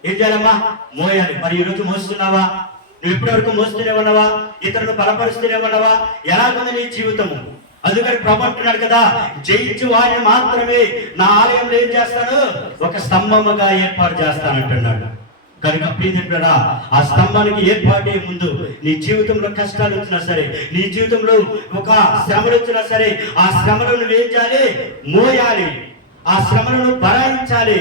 ఏం చేయాలమ్మా? మోయాలి. మరి ఈరోజు మోస్తున్నావా? నువ్వు ఇప్పటి వరకు మోస్తూనే ఉన్నావా? ఇతరులను బలపరుస్తూనే ఉన్నావా? ఎలాగుంది నీ జీవితము? అందుకని ప్రభు అంటున్నాడు కదా, జయించు వారిని మాత్రమే నా ఆలయంలో ఏం చేస్తాను? ఒక స్తంభముగా ఏర్పాటు చేస్తానంటున్నాడు. కనుక ప్రియమిత్రుడా, ఆ స్తంభానికి ఏర్పాటే ముందు నీ జీవితంలో కష్టాలు వచ్చినా సరే, నీ జీవితంలో ఒక శ్రమలు వచ్చినా సరే, ఆ శ్రమలను నువ్వేం చేయాలి? మోయాలి. ఆ శ్రమలను భరాయించాలి.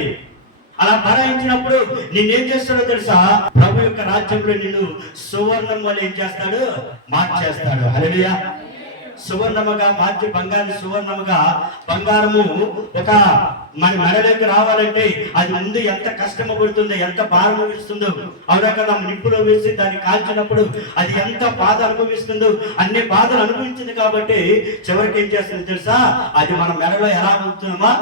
అలా భరాయించినప్పుడు నిన్నేం చేస్తాడో తెలుసా? ప్రభు యొక్క రాజ్యంలో నిన్ను సువర్ణం వల్ల ఏం చేస్తాడు? మార్చేస్తాడు. హల్లెలూయా. సువర్ణముగా మార్చి బంగారు సువర్ణముగా, బంగారము ఒక మన మెడలోకి రావాలంటే అది ముందు ఎంత కష్టం పడుతుందో, ఎంత భారం అనిపిస్తుందో. అవునా కదా? నిప్పులో వేసి దాన్ని కాల్చినప్పుడు అది ఎంత బాధ అనుభవిస్తుందో, అన్ని బాధలు అనుభవించింది కాబట్టి చివరికి ఏం చేస్తుంది తెలుసా? అది మన మెడలో ఎలా ఉంటున్నామా,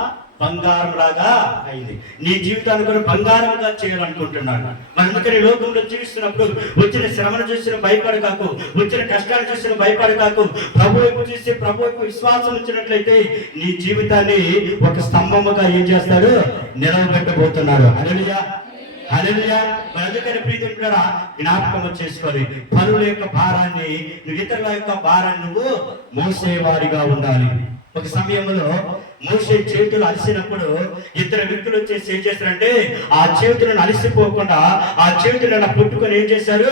బంగారం లాగా అయింది. నీ జీవితాన్ని కూడా బంగారంగా చేయాలనుకుంటున్నాను. మన అందుకని లోకంలో జీవిస్తున్నప్పుడు వచ్చిన శ్రమను చూసిన భయపడకాకు, వచ్చిన కష్టాలు చూసిన భయపడకాకు, ప్రభు వైపు చూసి ప్రభు వైపు విశ్వాసం వచ్చినట్లయితే నీ జీవితాన్ని ఒక స్తంభముగా ఏం చేస్తాడు, నిలవబెట్టబోతున్నాడు. హల్లెలూయా, హల్లెలూయా. అందుకని ప్రియమిత్రులారా, జ్ఞాపకం చేసుకోవాలి, పనుల యొక్క భారాన్ని, ఇతరుల యొక్క భారాన్ని నువ్వు మోసేవాడిగా ఉండాలి. ఒక సమయంలో మోషే చేతులు అలసినప్పుడు ఇద్దరు వ్యక్తులు వచ్చేసి ఏం చేశారంటే ఆ చేతులను అలసిపోకుండా ఆ చేతులను పుట్టుకొని ఏం చేశారు,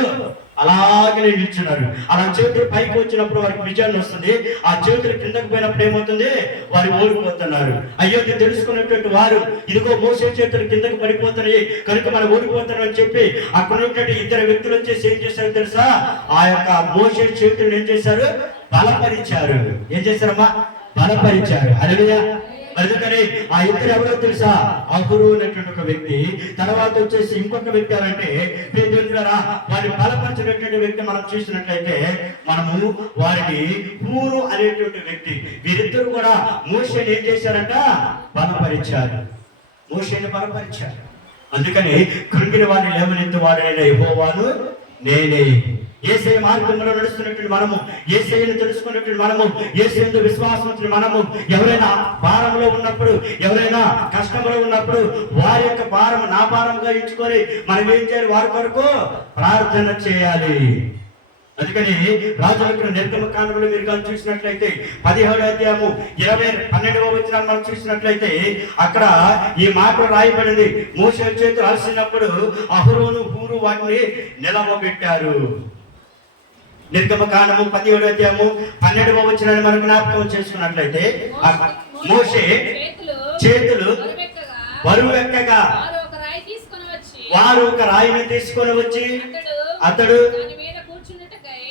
అలాగే నిల్చున్నారు. అలా చేతులు పైకి వచ్చినప్పుడు వారికి విజయాన్ని వస్తుంది, ఆ చేతులు కిందకు పోయినప్పుడు ఏమవుతుంది, వారు ఓడిపోతున్నారు. అయ్యో ఇది తెలుసుకున్నటువంటి వారు, ఇదిగో మోసే చేతులు కిందకు పడిపోతున్నాయి కనుక మనం ఓడిపోతున్నాం అని చెప్పి అక్కడ ఉన్నటువంటి ఇద్దరు వ్యక్తులు వచ్చేసి ఏం చేశారు తెలుసా, ఆ యొక్క మోసే చేతులను ఏం చేశారు, బలపరిచారు. ఏం చేశారమ్మా, బలపరిచారు. హల్లెలూయా. అందుకని ఆ ఇద్దరు ఎవరో తెలుసా, అహురు అనేటువంటి ఒక వ్యక్తి, తర్వాత వచ్చేసి ఇంకొక వ్యక్తి ఎవరంటే వారిని బలపరిచినటువంటి వ్యక్తి మనం చూసినట్లయితే మనము వారిని హూరు అనేటువంటి వ్యక్తి, వీరిద్దరు కూడా మోషేని ఏం చేశారంట, బలపరిచారు. మోషేని బలపరిచారు. అందుకని కృంగిన వారిని లేవనెత్తి వాడైన యెహోవాను నేనే. యేసయ్య మార్గంలో నడుస్తున్నటువంటి మనము, యేసయ్యను తెలుసుకున్నటువంటి మనము, యేసయ్యందు విశ్వాసం వచ్చిన మనము, ఎవరైనా భారంలో ఉన్నప్పుడు, ఎవరైనా కష్టంలో ఉన్నప్పుడు వారి యొక్క భారం నా భారంగా ఎంచుకొని మనం ఏం చేయాలి, వారి కొరకు ప్రార్థన చేయాలి. అందుకని రాజుల నిర్గమకాండంలో మీరు కానీ చూసినట్లయితే 17వ అధ్యాయము 12వ వచనాన్ని మనం చూసినట్లయితే అక్కడ ఈ మాట రాయబడింది, మోషే చేతులు అలసినప్పుడు అహరోను హూరు వాటిని నిలవబెట్టారు. నిర్గమకాండము 17వ అధ్యాయము 12వ వచనాన్ని మనం జ్ఞాపకం చేసుకున్నట్లయితే మోషే చేతులు బరువెక్కగా వారు ఒక రాయిని తీసుకొని వచ్చి అతడు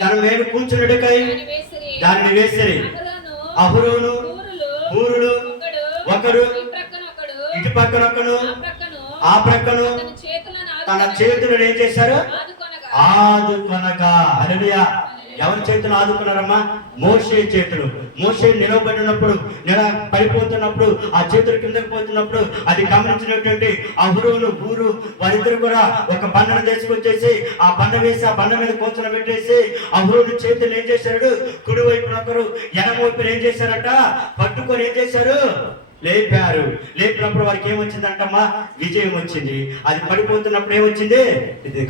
తన మీద కూర్చున్నట్టుకై దానిని వేసిరి. అహరోను హూరులు ఒకడు ఇటు పక్కన ఒకడు ఆ ప్రక్కను తన చేతులను ఏం చేశారు, ఆదుకొనగా. హల్లెలూయా. ఎవరి చేతులు ఆదుకున్నారమ్మా, మోషే చేతులు. మోషే నిలవబడినప్పుడు, పడిపోతున్నప్పుడు, ఆ చేతులు కిందకి పోతున్నప్పుడు అది గమనించినటువంటి అహరోను హూరు వారిద్దరు కూడా ఒక బండను తీసుకొచ్చేసి ఆ బండ వేసి ఆ బండ మీద కూర్చొని పెట్టేసి అహరోను చేతులు ఏం చేశాడు, కుడి వైపున ఒకరు ఎడమ వైపున ఏం చేశారట, పట్టుకొని ఏం చేశారు, లేపారు. లేపినప్పుడు వారికి ఏమొచ్చిందంటమ్మా, విజయం వచ్చింది. అది పడిపోతున్నప్పుడు ఏమొచ్చింది,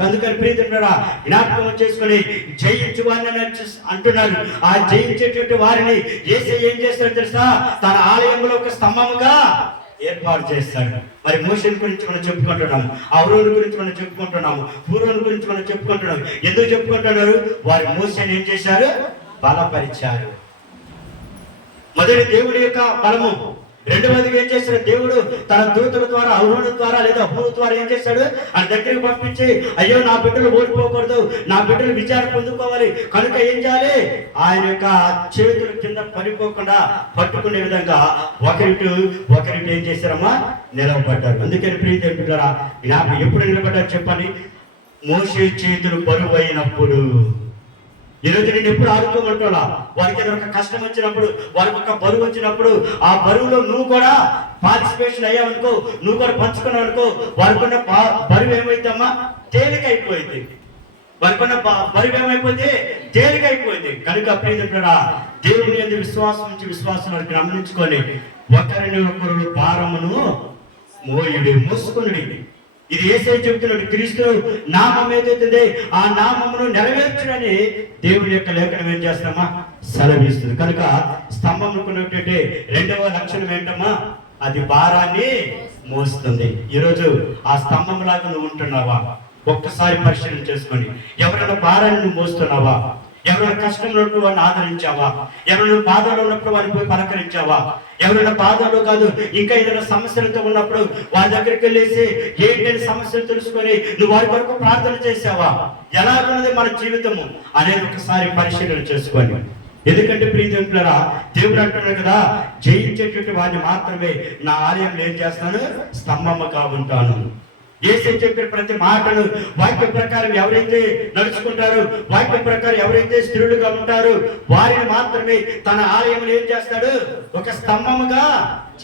అందుకని ప్రియమిత్రులారా జ్ఞాపకం చేసుకుని జయించు వారిని అంటున్నారు. ఆ జయించేటువంటి వారిని యేసయ్య ఏం చేస్తాడు తెలుసా, తన ఆలయంలో ఒక స్తంభముగా ఏర్పాటు చేస్తాడు. మరి మోషేని గురించి మనం చెప్పుకుంటున్నాము, అహరోను గురించి మనం చెప్పుకుంటున్నాము, హూరోను గురించి మనం చెప్పుకుంటున్నాము. ఎందుకు చెప్పుకుంటున్నారు, వారి మోషేని ఏం చేశారు, బలపరిచారు. మొదటి దేవుడి యొక్క బలము, రెండవదిగా ఏం చేశాడు, దేవుడు తన దూతల ద్వారా అహరోను ద్వారా లేదా హూరు ద్వారా ఏం చేశాడు, ఆయన దగ్గరికి పంపించి అయ్యో నా బిడ్డలు ఓడిపోకూడదు, నా బిడ్డలు విచారణ పొందుకోవాలి కనుక ఏం చేయాలి, ఆయన యొక్క చేతుల కింద పడిపోకుండా పట్టుకునే విధంగా ఒకరికి ఏం చేశారమ్మా, నిలవబడ్డారు. అందుకని ప్రియమిత్రులారా జ్ఞాపకం ఎప్పుడు నిలబడ్డారు చెప్పండి, మోషే చేతులు బరువు అయినప్పుడు. ఈరోజు నేను ఎప్పుడు ఆడుకోమంటా, వారికి ఏదైనా కష్టం వచ్చినప్పుడు, వారికి ఒక బరువు వచ్చినప్పుడు ఆ బరువులో నువ్వు కూడా పార్టిసిపేషన్ అయ్యావనుకో, నువ్వు కూడా పంచుకున్నావు అనుకో, వారికి ఉన్న బరువు ఏమైందమ్మా, తేలికైపోయింది. వారికి ఉన్న బరువు ఏమైపోయింది, తేలికైపోయింది. కనుక ప్రియమిత్రులారా దేవుని యందు విశ్వాసం నుంచి విశ్వాసం వారికి గమనించుకొని ఒకరిని ఒకరు భారమును మోసుకుని, ఇది యేసయ్య చెబుతున్నాడు, క్రీస్తు నామం ఏదైతే ఆ నామమును నెరవేర్చునని దేవుని యొక్క లేఖనం ఏం చేస్తామా, సెలవిస్తుంది. కనుక స్తంభముకున్నటువంటి రెండవ లక్షణం ఏంటమ్మా, అది భారాన్ని మోస్తుంది. ఈరోజు ఆ స్తంభం లాగా నువ్వు ఉంటున్నావా, ఒక్కసారి పరిశీలన చేసుకొని. ఎవరైనా భారాన్ని నువ్వు మోస్తున్నావా, ఎవరైనా కష్టంలో ఉన్నప్పుడు వాడిని ఆదరించావా, ఎవరైనా బాధలో ఉన్నప్పుడు వాడిని పోయి పలకరించావా, ఎవరైనా బాధలో కాదు ఇంకా ఏదైనా సమస్యలతో ఉన్నప్పుడు వారి దగ్గరికి వెళ్ళేసి ఏంటని సమస్యలు తెలుసుకొని నువ్వు వారి వరకు ప్రార్థన చేసావా, ఎలా ఉన్నది మన జీవితము అనేది ఒకసారి పరిశీలన చేసుకోండి. ఎందుకంటే ప్రియజనులారా, దేవుడు అంటున్నాడు కదా, జయించేటువంటి వాడిని మాత్రమే నా ఆలయంలో ఏం చేస్తాను, స్తంభముగా ఉంటాను. యేసు చెప్పిన ప్రతి మాటను వాక్య ప్రకారం ఎవరైతే నడుచుకుంటారో, వాక్య ప్రకారం ఎవరైతే స్థిరులుగా ఉంటారో వారిని మాత్రమే తన ఆలయంలో ఏం చేస్తాడు, ఒక స్తంభముగా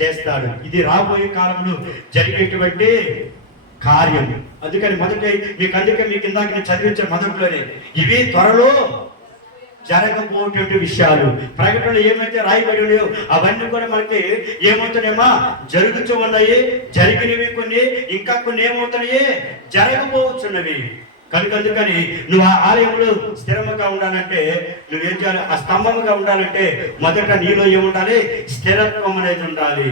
చేస్తాడు. ఇది రాబోయే కాలంలో జరిగేటువంటి కార్యం. అందుకని మీకు ఇందాక నేను చదివించిన మొదట్లోనే ఇవి త్వరలో జరగబోయేటువంటి విషయాలు. ప్రకటనలు ఏమైతే రాయబడి ఉన్నాయో అవన్నీ కూడా మనకి ఏమవుతున్నాయమ్మా, జరుగుతూ ఉన్నాయి. జరిగినవి కొన్ని, ఇంకా కొన్ని ఏమవుతున్నాయి, జరగబోతున్నవి. అందుకని నువ్వు ఆ ఆలయంలో స్థిరముగా ఉండాలంటే నువ్వేం చేయాలి, ఆ స్తంభముగా ఉండాలంటే మొదట నీలో ఏముండాలి, స్థిరత్వం అనేది ఉండాలి,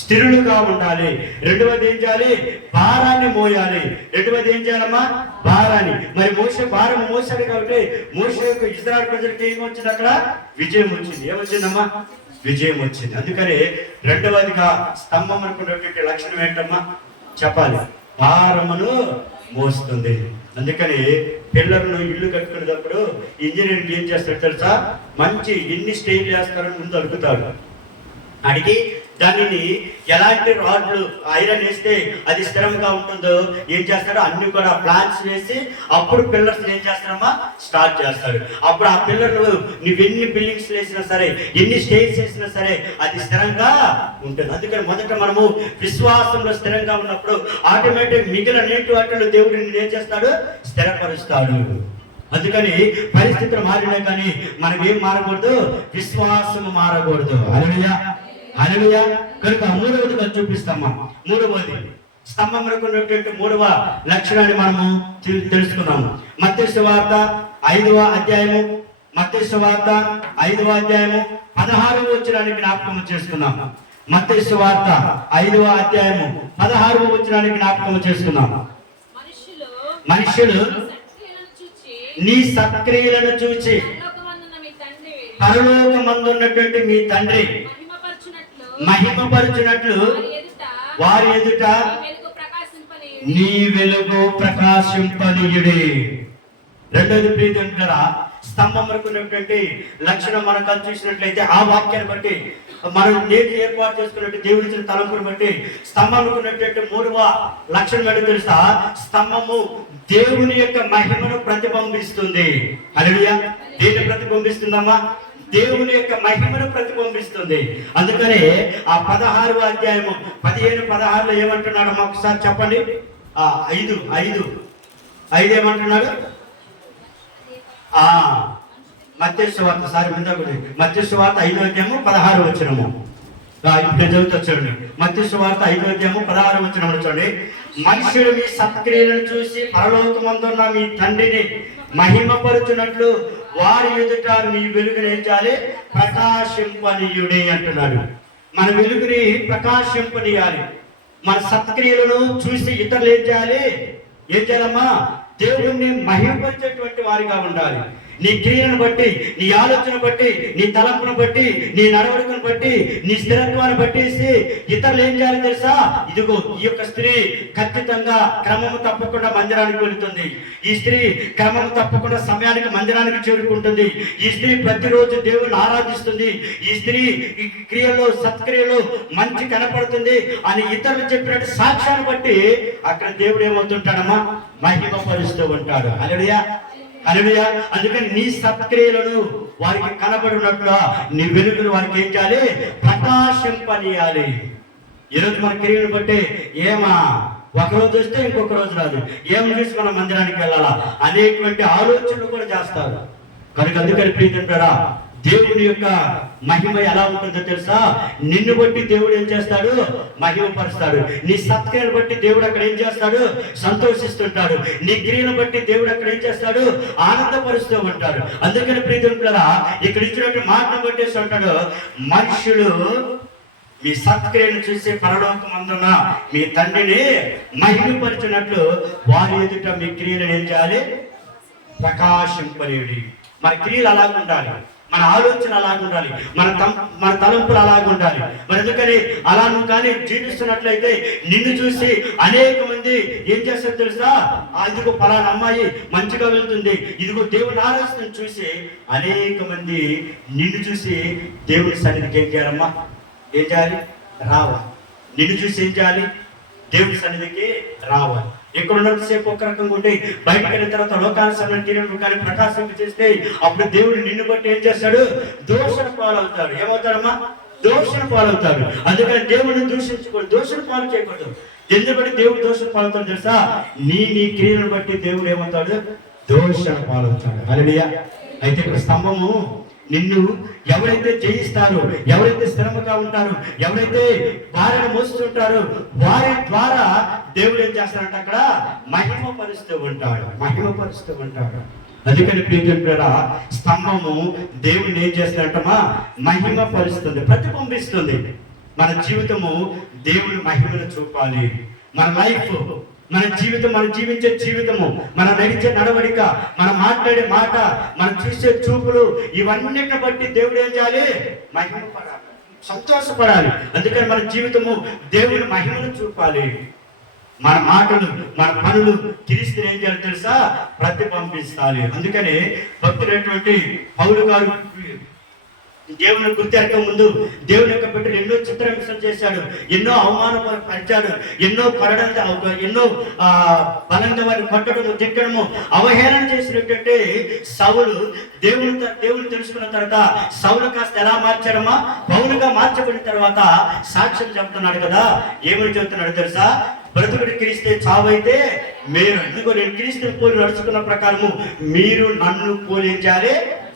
స్థిరులుగా ఉండాలి. రెండవది ఏం చేయాలి, భారాన్ని మోయాలి. రెండవది ఏం చేయాలమ్మా, భారాన్ని. మరి మోసే భారం మోసాడు కాబట్టి మోసే యొక్క ఇశ్రాయేలు ప్రజలకి ఏమొచ్చింది, అక్కడ విజయం వచ్చింది. ఏమొచ్చిందమ్మా, విజయం వచ్చింది. అందుకని రెండవదిగా స్తంభం అనుకున్నటువంటి లక్షణం ఏంటమ్మా చెప్పాలి, భారమును మోస్తుంది. అందుకని పిల్లలను ఇల్లు కట్టుకునేటప్పుడు ఇంజనీరింగ్ ఏం చేస్తాడు తెలుసా, మంచి ఎన్ని స్టేజ్ వేస్తారని ముందు అడుగుతాడు. అడిగి దానిని ఎలాంటి రాడ్లు ఐరన్ వేస్తే అది స్థిరంగా ఉంటుందో ఏం చేస్తాడో అన్ని కూడా ప్లాన్స్ వేసి అప్పుడు పిల్లర్స్ ఏం చేస్తారమ్మా, స్టార్ట్ చేస్తాడు. అప్పుడు ఆ పిల్లర్లు నువ్వెన్ని బిల్డింగ్స్ వేసినా సరే, ఎన్ని స్టేజ్ వేసినా సరే అది స్థిరంగా ఉంటుంది. అందుకని మొదట మనము విశ్వాసంలో స్థిరంగా ఉన్నప్పుడు ఆటోమేటిక్ మిగిలిన నీటి వాటిలో దేవుడిని ఏం చేస్తాడు, స్థిరపరుస్తాడు. అందుకని పరిస్థితులు మారినా కానీ మనం ఏం మారకూడదు, విశ్వాసము మారకూడదు. హల్లెలూయా. కనుక మూడవదిగా చూపిస్తామా, మూడవది స్తంభములకు ఉన్నటువంటి మూడవ లక్షణాన్ని మనము తెలుసుకున్నాము. మత్తయి సువార్త 5వ అధ్యాయము, మత్తయి సువార్త 5వ అధ్యాయము 16వ వచనాన్ని జ్ఞాపకం చేసుకున్నాము. మత్తయి సువార్త 5వ అధ్యాయము 16వ వచనాన్ని జ్ఞాపకం చేసుకున్నాము. మనుషులు నీ సత్క్రియలను చూచి పరలోకమందున్నటువంటి మీ తండ్రి మహిమపరచునట్లు వారి ఎదుట నీ వెలుగు ప్రకాశింపనీయుడి. రెండోది ప్రియజనులారా, స్తంభం వరకు ఉన్నటువంటి లక్షణం మనం చూసినట్లయితే ఆ వాక్యాన్ని బట్టి మనం నేటి ఏర్పాటు చేసుకున్నట్టు దేవుడిచ్చిన తలంపుని బట్టి స్తంభం ఉన్నటువంటి మూడవ లక్షణం ఏంటో తెలుసా, స్తంభము దేవుని యొక్క మహిమను ప్రతిబింబిస్తుంది. హల్లెలూయా. దేన్ని ప్రతిబింబిస్తుందమ్మా, దేవుని యొక్క మహిమను ప్రతిబింబిస్తుంది. అందుకనే ఆ 16వ అధ్యాయము 15-16లో ఏమంటున్నాడు ఒకసారి చెప్పండి. 5 ఏమంటున్నాడు, మత్తయి సువార్త మత్తయి సువార్త 5వ అధ్యాయము 16వ వచనము. ఇప్పుడు చదువుతా చూడండి. మత్తయి సువార్త 5వ అధ్యాయము 16వ వచనము చూడండి. మనుషులు మీ సత్క్రియలను చూసి పరలోకమందున్న మీ తండ్రిని మహిమపరుచున్నట్లు వారి ఎదుట నీ వెలుగుని ఏం చేయాలి, ప్రకాశింపనీయుడి అంటున్నాడు. మన వెలుగుని ప్రకాశింపనీయాలి. మన సత్క్రియలను చూసి ఇతరులు ఏం చేయాలమ్మా, దేవుణ్ణి మహిమపరిచేటువంటి వారిగా ఉండాలి. నీ క్రియను బట్టి, నీ ఆలోచన బట్టి, నీ తలంపును బట్టి, నీ నడవడికను బట్టి, నీ స్థిరత్వాన్ని బట్టేసి ఇతరులు ఏం చేయాలి తెలుసా, ఇదిగో ఈ యొక్క స్త్రీ ఖచ్చితంగా క్రమము తప్పకుండా మందిరానికి వెళుతుంది, ఈ స్త్రీ క్రమము తప్పకుండా సమయానికి మందిరానికి చేరుకుంటుంది, ఈ స్త్రీ ప్రతిరోజు దేవుని ఆరాధిస్తుంది, ఈ స్త్రీ ఈ క్రియలో సత్క్రియలో మంచి కనపడుతుంది అని ఇతరులు చెప్పినట్టు సాక్ష్యాన్ని బట్టి అక్కడ దేవుడు ఏమవుతుంటాడమ్మా, మహిమపరుస్తూ ఉంటాడు. హల్లెలూయా. హల్లెలూయా. అందుకని నీ సత్క్రియలను వారికి కనబడినట్లుగా నీ వెలుగును వారికి ఏం చేయాలి, ప్రకాశింపనీయాలి. ఈరోజు మన క్రియను బట్టి ఒక రోజు వస్తే ఇంకొక రోజు రాదు, చూసి మనం మందిరానికి వెళ్ళాలా అనేటువంటి ఆలోచనలు కూడా చేస్తారు. కనుక అందుకని ప్రియజనులారా, దేవుని యొక్క మహిమ ఎలా ఉంటుందో తెలుసా, నిన్ను బట్టి దేవుడు ఏం చేస్తాడు, మహిమపరుస్తాడు. నీ సత్క్రియను బట్టి దేవుడు అక్కడ ఏం చేస్తాడు, సంతోషిస్తుంటాడు. నీ క్రియను బట్టి దేవుడు అక్కడ ఏం చేస్తాడు, ఆనందపరుస్తూ ఉంటాడు. అందుకని ప్రియజనులారా, ఇక్కడ ఇచ్చినట్టు మాటను బట్టేసి ఉంటాడు, మనుషులు మీ సత్క్రియను చూసి పరలోకమందున్న మీ తండ్రిని మహిమపరిచినట్లు వారి ఎదుట మీ క్రియలను ఏం చేయాలి, ప్రకాశింపనీయుడి. మన క్రియలు అలాగే ఉండాలి. మన ఆలోచన అలాగ ఉండాలి, మన తలంపులు అలాగ ఉండాలి. మరి ఎందుకని అలా నువ్వు కానీ జీవిస్తున్నట్లయితే నిన్ను చూసి అనేక మంది ఏం చేస్తారు తెలుసా? ఇదిగో పలానా అమ్మాయి మంచిగా వెళ్తుంది, ఇదిగో దేవుని ఆలోచన చూసి అనేక మంది నిన్ను చూసి దేవుని సన్నిధికి ఏం చేయాలమ్మా? ఏం చేయాలి? రావాలి. నిన్ను చూసి ఏం చేయాలి? దేవుని సన్నిధికి రావాలి. ఎక్కడ ఉన్నంతసేపు ఒక రకంగా ఉంటే బయటకు వెళ్ళిన తర్వాత లోకానుసరణ తీరు కానీ ప్రకాశం చేస్తే అప్పుడు దేవుడు నిన్ను బట్టి ఏం చేస్తాడు? దోషణ పాలవుతాడు. ఏమవుతాడమ్మా? దోషణ పాలవుతాడు. అందుకని దేవుడిని దూషించకూడదు, దోషణ పాలు చేయకూడదు. ఎందుకంటే దేవుడు దోషణ పాలవుతాడు తెలుసా? నీ క్రియలను బట్టి దేవుడు ఏమవుతాడు? దోషణ పాలవుతాడు. హల్లెలూయా. అయితే ఇక్కడ స్తంభము నిన్ను ఎవరైతే జయిస్తారో, ఎవరైతే స్థిరముగా ఉంటారో, ఎవరైతే భార్యను మోస్తుంటారో వారి ద్వారా దేవుడు ఏం చేస్తాడంటే అక్కడ మహిమపరుస్తూ ఉంటాడు. అందుకని ప్రియజనులారా, స్తంభము దేవుడిని ఏం చేస్తాడంటమా? మహిమపరుస్తుంది, ప్రతిబింబిస్తుంది. మన జీవితము దేవుని మహిమను చూపాలి. మన లైఫ్, మన జీవితం, మనం జీవించే జీవితము, మన నడిచే నడవడిక, మనం మాట్లాడే మాట, మనం చూసే చూపులు, ఇవన్నిటిని బట్టి దేవుడు ఏం చేయాలి? మహిమపడాలి, సంతోషపడాలి. అందుకని మన జీవితము దేవుని మహిమను చూపాలి. మన మాటలు, మన పనులు క్రీస్తుని ఏం చేయాలి తెలుసా? ప్రతిబింబిస్తాలి. అందుకనే భక్తుడైనటువంటి పౌలు గారు దేవుని గుర్తెరక ముందు దేవుని యొక్క బిడ్డలు ఎన్నో చిత్రహింసలు చేశాడు, ఎన్నో అవమానపరిచాడు, ఎన్నో ఎన్నో బలంగా వారిని కొట్టడము, తిట్టడము, అవహేళన చేసినటువంటి సౌలు దేవుని తెలుసుకున్న తర్వాత సౌలు కాస్త ఎలా మార్చాడమ్మా? పౌలుగా మార్చబడిన తర్వాత సాక్ష్యం చెప్తున్నాడు కదా. ఏమని చెప్తున్నాడు తెలుసా? బ్రతుకుడు క్రీస్తే చావైతే మీరు, ఎందుకో నేను క్రీస్తుని పోలి నడుచుకున్న ప్రకారము మీరు నన్ను పోలించాలి,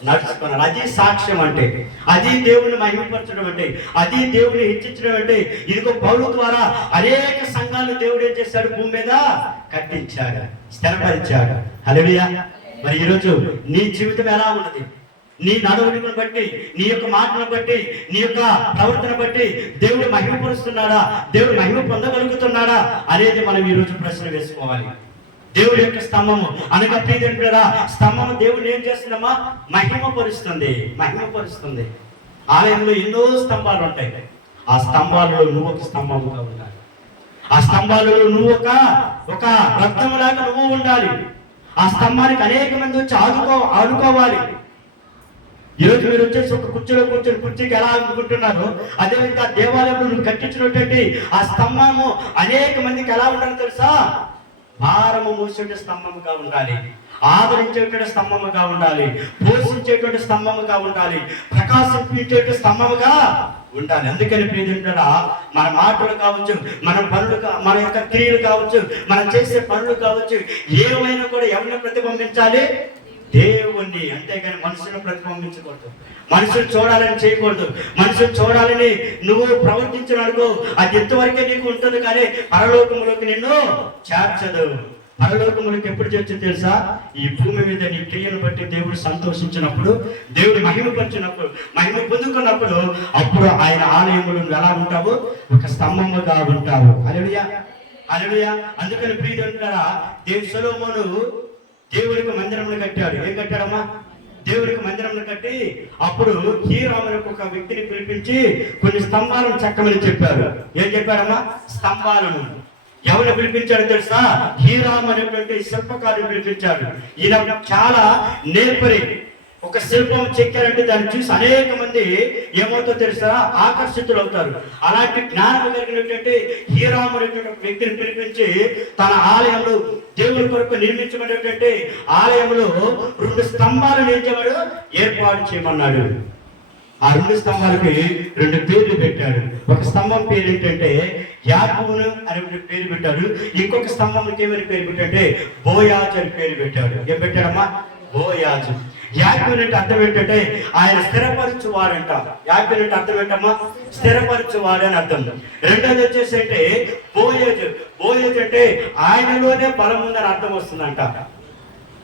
నడుచుకున్నారు. అది సాక్ష్యం అంటే, అది దేవుని మహిమపరచడం అంటే, అది దేవుని హెచ్చించడం అంటే. ఇదిగో పౌలు ద్వారా అనేక సంఘాలను దేవుడు ఏం చేశాడు? భూమి మీద కట్టించాడు, స్థిరపరిచాడు. హల్లెలూయా. మరి ఈరోజు నీ జీవితం ఎలా ఉన్నది? నీ నడవడికను బట్టి, నీ యొక్క మాటను బట్టి, నీ యొక్క ప్రవర్తన బట్టి దేవుడు మహిమపరుస్తున్నాడా, దేవుడు మహిమ పొందగలుగుతున్నాడా అనేది మనం ఈరోజు ప్రశ్న వేసుకోవాలి. దేవుడి యొక్క స్తంభము అనగా ప్రియదేవుడా, స్తంభము దేవుడు ఏం చేస్తుందమ్మా? మహిమపరుస్తుంది. ఆలయంలో ఎన్నో స్తంభాలు ఉంటాయి. ఆ స్తంభాలలో నువ్వు ఒక స్తంభముగా ఉండాలి. ఆ స్తంభాలలో నువ్వు ఒక రత్నములాగా నువ్వు ఉండాలి. ఆ స్తంభానికి అనేక మంది వచ్చి ఆడుకోవాలి. ఈరోజు మీరు వచ్చేసి ఒక కుర్చీలో కూర్చొని కుర్చీకి ఎలా అనుకుంటున్నారు, అదేవిధంగా దేవాలయంలో నువ్వు కట్టించినటువంటి ఆ స్తంభము అనేక మందికి ఎలా ఉండాలి తెలుసా? భారము మోసే స్తంభముగా ఉండాలి, ఆదరించేటువంటి స్తంభముగా ఉండాలి, పోషించేటువంటి స్తంభముగా ఉండాలి, ప్రకాశించేటువంటి స్తంభముగా ఉండాలి. అందుకని ప్రియదేవుడా, మన మాటలు కావచ్చు, మన పనులు, మన యొక్క క్రియలు కావచ్చు, మనం చేసే పనులు కావచ్చు, ఏమైనా కూడా ఎవరిని ప్రతిబింబించాలి? దేవుణ్ణి. అంతేగాని మనుషులను ప్రతిబింబించకూడదు, మనుషులు చూడాలని చేయకూడదు. మనుషులు చూడాలని నువ్వు ప్రవర్తించిననుకో, అది ఎంతవరకే నీకు ఉంటుంది, కానీ పరలోకములోకి నిన్ను చేర్చదు. పరలోకములకు ఎప్పుడు చేర్చదు తెలుసా? ఈ భూమి మీద నీ క్రియను బట్టి దేవుడు సంతోషించినప్పుడు, దేవుడు మహిమపరిచినప్పుడు, మహిమ పొందుకున్నప్పుడు, అప్పుడు ఆయన ఆలయములు నువ్వు ఎలా ఉంటావు? ఒక స్తంభముగా ఉంటావు. హల్లెలూయా, హల్లెలూయా. అందుకని ప్రియదేవులారా, సొలొమోను దేవుడికి మందిరమును కట్టాడు. ఏం కట్టాడమ్మా? దేవుడికి మందిరమును కట్టి అప్పుడు హీరాము ఒక వ్యక్తిని పిలిపించి కొన్ని స్తంభాలను చెక్కమని చెప్పారు. ఏం చెప్పాడమ్మా? స్తంభాలను. ఎవరు పిలిపించాడు తెలుసా? హీరాము అనేటువంటి శిల్పకారుని పిలిపించాడు. ఈయన చాలా నేర్పరి. ఒక శిల్పం చెక్కారంటే దాన్ని చూసి అనేక మంది ఏమవుతుందో తెలుసా? ఆకర్షితులు అవుతారు. అలాంటి జ్ఞానం కలిగినటువంటి హీరాము అనేటువంటి వ్యక్తిని పిలిపించి తన ఆలయంలో దేవుని కొరకు నిర్మించబడినటువంటి ఆలయంలో 2 స్తంభాలను ఏర్పాటు చేయమన్నాడు. ఆ 2 స్తంభాలకి 2 పేర్లు పెట్టాడు. ఒక స్తంభం పేరు ఏంటంటే యాకోబు అనే పేరు పెట్టాడు. ఇంకొక స్తంభంకి ఏమని పేరు పెట్టాడంటే బోయాజు అని పేరు పెట్టాడు. ఏం పెట్టాడమ్మా? బోయాజు. యాకోబు అంటే అర్థం ఏంటంటే ఆయన స్థిరపరచువాడంట. యాకోబు అంటే అర్థం ఏంటమ్మా? స్థిరపరచువాడు అని అర్థం. రెండోది వచ్చేసి అంటే బోయాజు. బోయాజు అంటే ఆయనలోనే బలం ఉందని అర్థం వస్తుందంట.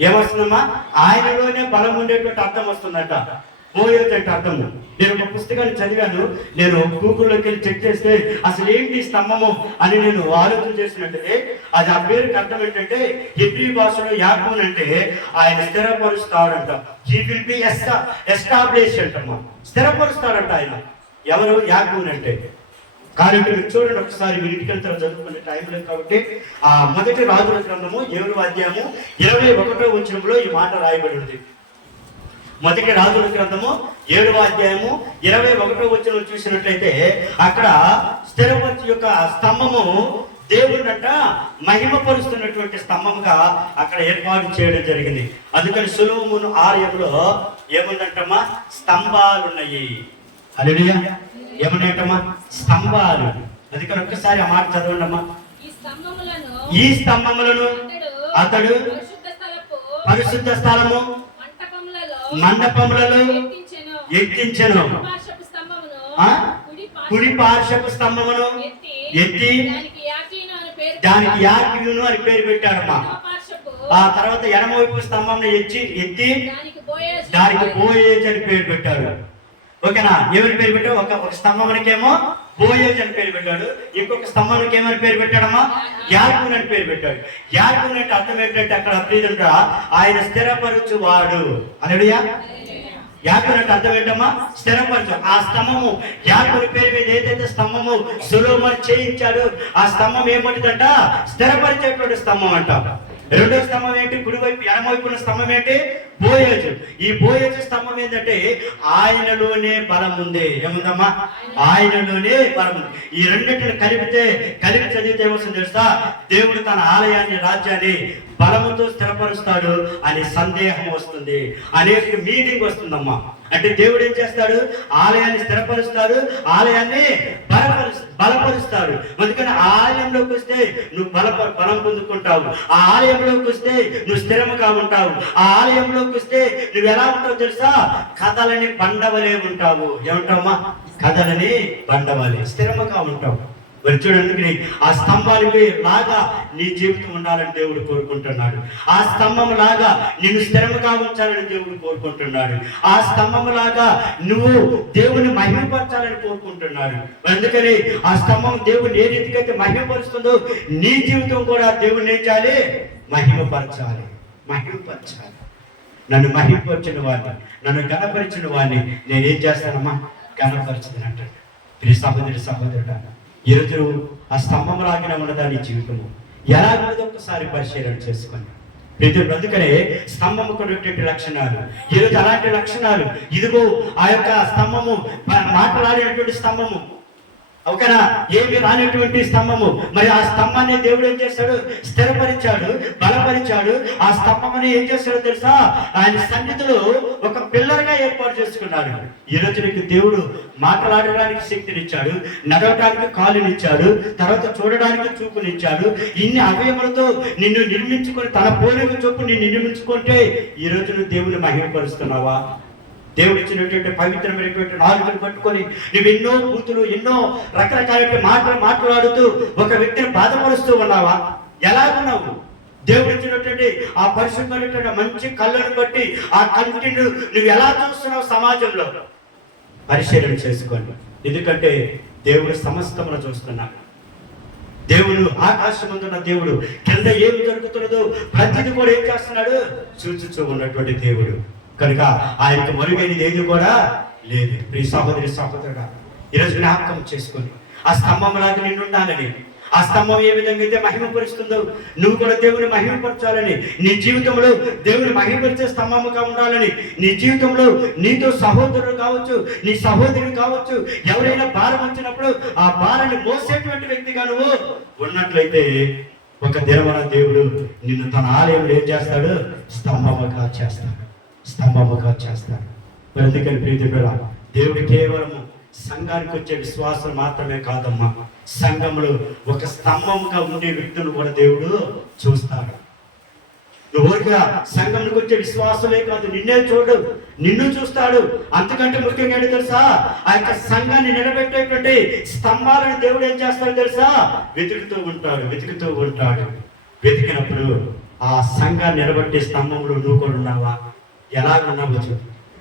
ఏమొస్తుందమ్మా? ఆయనలోనే బలం ఉండేటువంటి అర్థం వస్తుందంట. బోయోజ్ అంటే అర్థము. నేను ఒక పుస్తకాన్ని చదివాను, నేను గూగుల్లోకి వెళ్ళి చెక్ చేస్తే అసలు ఏంటి స్తంభము అని నేను ఆలోచన చేసినట్టే అది ఆ పేరుకి అర్థం ఏంటంటే హెబ్రీ భాషలో యాకోబు అంటే ఆయన స్థిరపరుస్తాడంట. హీ విల్ బి ఎస్టాబ్లిష్ అంటమ్మా, స్థిరపరుస్తాడంట ఆయన. ఎవరు? యాకోబు అంటే. కాబట్టి మీరు చూడండి ఒకసారి, మీరు ఇంటికి వెళ్తారో చదువుకునే టైం లేదు కాబట్టి ఆ మొదటి రాజుల గ్రంథము 7వ అధ్యాయము 21వ వచనంలో ఈ మాట రాయబడి ఉంది. మొదటి రాజుల గ్రంథము 7వ అధ్యాయము 21వ వచనం చూసినట్లయితే అక్కడ స్థిరపరిచి యొక్క స్తంభము దేవుడంట మహిమపరుస్తున్నటువంటి స్తంభంగా అక్కడ ఏర్పాటు చేయడం జరిగింది. అందుకని సొలొమోను ఆలయంలో ఏముందంటమ్మా? స్తంభాలు ఉన్నాయి. హల్లెలూయా. ఏమన్నాయటమ్మా? స్తంభాలు. అందుకని ఒక్కసారి ఆ మాట చదవండమ్మా. ఈ స్తంభములను అతడు పరిశుద్ధ స్థలము మండపములలో ఎక్కించెను. కుడి పార్శ్వపు స్తంభమును ఎత్తి దానికి యాకీను అని పేరు పెట్టాడమ్మా. ఆ తర్వాత ఎడమవైపు స్తంభం ఎత్తి దానికి బోయేజ్ అని పేరు పెట్టాడు. ఓకేనా? ఎవరి పేరు పెట్టాడు? ఒక స్తంభానికేమో బోయేజ్ అని పేరు పెట్టాడు, ఇంకొక స్తంభానికి ఏమని పేరు పెట్టాడమ్మా? యాకూన్ అని పేరు పెట్టాడు. యాకూన్ అంటే అర్థం ఏంటంటే అక్కడ ప్రియుడుగా ఆయన స్థిరపరచువాడు. హల్లెలూయా. యాకూన్ అంటే అర్థం ఏంటమ్మా? స్థిరపరచు. ఆ స్తంభము యాకూన్ పేరు మీద ఏదైతే స్తంభము సొలొమోను చేయించాడు, ఆ స్తంభం ఏమంటుందంట? స్థిరపరిచేటువంటి స్తంభం అంట. రెండో స్తంభం ఏంటి? కుడివైపు ఎడమవైపు ఉన్న స్తంభం ఏంటి? బోయేజు. ఈ బోయేజు స్తంభం ఏంటంటే ఆయనలోనే బలం ఉంది. ఏముందమ్మా? ఆయనలోనే బలం ఉంది. ఈ రెండింటిని కలిపి చదివితే ఏమొస్తుంది తెలుసా? దేవుడు తన ఆలయాన్ని, రాజ్యాన్ని బలముతో స్థిరపరుస్తాడు అనే సందేహం వస్తుంది, అనేక మీనింగ్ వస్తుందమ్మా. అంటే దేవుడు ఏం చేస్తాడు? ఆలయాన్ని స్థిరపరుస్తాడు, ఆలయాన్ని బలపరుస్తాడు. అందుకని ఆలయంలోకి వస్తే నువ్వు బలం పొందుకుంటావు, ఆ ఆలయంలోకి వస్తే నువ్వు స్థిరముగా ఉంటావు, ఆ ఆలయంలోకి వస్తే నువ్వు ఎలా ఉంటావు తెలుసా? కథలని బండవలే ఉంటావు. ఏమంటావమ్మా? కథలని బండవలే, స్థిరముగా ఉంటావు. మరి చూడండి, ఆ స్తంభానికి లాగా నీ జీవితం ఉండాలని దేవుడు కోరుకుంటున్నాడు. ఆ స్తంభం లాగా నిన్ను స్థిరముగా ఉంచాలని దేవుడు కోరుకుంటున్నాడు. ఆ స్తంభం లాగా నువ్వు దేవుని మహిమపరచాలని కోరుకుంటున్నాడు. అందుకని ఆ స్తంభం దేవుని ఏ రీతికైతే మహిమపరుస్తుందో నీ జీవితం కూడా దేవుని ఏం చేయాలి? మహిమపరచాలి. నన్ను మహిమపరిచిన వాడిని, నన్ను గణపరిచిన వాడిని నేనేం చేస్తానమ్మా? గణపరచుదనంట. సహోదరుడా, ఈరోజు ఆ స్తంభం లాగిన ఉన్నదాని జీవితము ఎలాగో ఒక్కసారి పరిశీలన చేసుకోండి. అందుకనే స్తంభము కొన్నటువంటి లక్షణాలు, ఈరోజు అలాంటి లక్షణాలు. ఇదిగో ఆ యొక్క స్తంభము మాట్లాడేటువంటి స్తంభము, ఓకేనా? ఏమి రానటువంటి స్తంభము. మరి ఆ స్తంభాన్ని దేవుడు ఏం చేశాడు? స్థిరపరిచాడు, బలపరిచాడు. ఆ స్తంభాన్ని ఏం చేశాడో తెలుసా? ఆయన సన్నిధిలో ఒక పిల్లర్గా ఏర్పాటు చేసుకున్నాడు. ఈరోజు నీకు దేవుడు మాట్లాడడానికి శక్తినిచ్చాడు, నడవడానికి కాలునిచ్చాడు, తర్వాత చూడడానికి చూపునిచ్చాడు. ఇన్ని అవయములతో నిన్ను నిర్మించుకొని తన పోలిక చొప్పు నిన్ను నిర్మించుకుంటే ఈరోజు నువ్వు దేవుని మహిమపరుస్తున్నావా? దేవుడు ఇచ్చినటువంటి పవిత్రమైనటువంటి నాలుకను పట్టుకొని నువ్వు ఎన్నో బూతులు, ఎన్నో రకరకాల మాటలు మాట్లాడుతూ ఒక వ్యక్తిని బాధపరుస్తూ ఉన్నావా? ఎలాగున్నావు? దేవుడు ఇచ్చినటువంటి ఆ పరిశుభ్రమైనటువంటి మంచి కళ్ళను బట్టి ఆ కంటిని నువ్వు ఎలా చూస్తున్నావు సమాజంలో? పరిశీలన చేసుకోండి. ఎందుకంటే దేవుడు సమస్తమును చూస్తున్నాడు. దేవుడు ఆకాశమందున్న దేవుడు, కింద ఏమి జరుగుతున్నదో ప్రతిది కూడా ఏం చేస్తున్నాడు? చూచుచూ ఉన్నటువంటి దేవుడు. కనుక ఆయనకు మరుగైనది ఏది కూడా లేదు. ప్రియ సహోదరుడా, ఈరోజు జ్ఞాపకం చేసుకొని ఆ స్తంభం లాగా నిన్ను ఉండాలని, ఆ స్తంభం ఏ విధంగా అయితే మహిమపరుస్తుందో నువ్వు కూడా దేవుని మహిమపరచాలని, నీ జీవితంలో దేవుని మహిమపరిచే స్తంభముగా ఉండాలని, నీ జీవితంలో నీతో సహోదరుడు కావచ్చు, నీ సహోదరుడు కావచ్చు, ఎవరైనా భారం వచ్చినప్పుడు ఆ భారాన్ని మోసేటువంటి వ్యక్తిగా నువ్వు ఉన్నట్లయితే ఒక దినమున దేవుడు నిన్ను తన ఆలయంలో ఏం చేస్తాడు? స్తంభముగా చేస్తాడు. అందుకని ప్రీతిగా దేవుడు కేవలము సంఘానికి వచ్చే విశ్వాసం మాత్రమే కాదమ్మా, సంఘంలో ఒక స్తంభంగా ఉండే వ్యక్తులు కూడా దేవుడు చూస్తాడు. నువ్వుగా సంఘంలోకి వచ్చే విశ్వాసమే కాదు, నిన్నే చూడు, నిన్ను చూస్తాడు. అంతకంటే ముఖ్యంగా ఏంటి తెలుసా? ఆ యొక్క సంఘాన్ని నిలబెట్టేటువంటి స్తంభాలను దేవుడు ఏం చేస్తాడు తెలుసా? వెతుకుతూ ఉంటాడు. వెతికినప్పుడు ఆ సంఘాన్ని నిలబెట్టే స్తంభంలో నువ్వు కూడా ఉన్నావా? ఎలాగున్నావు?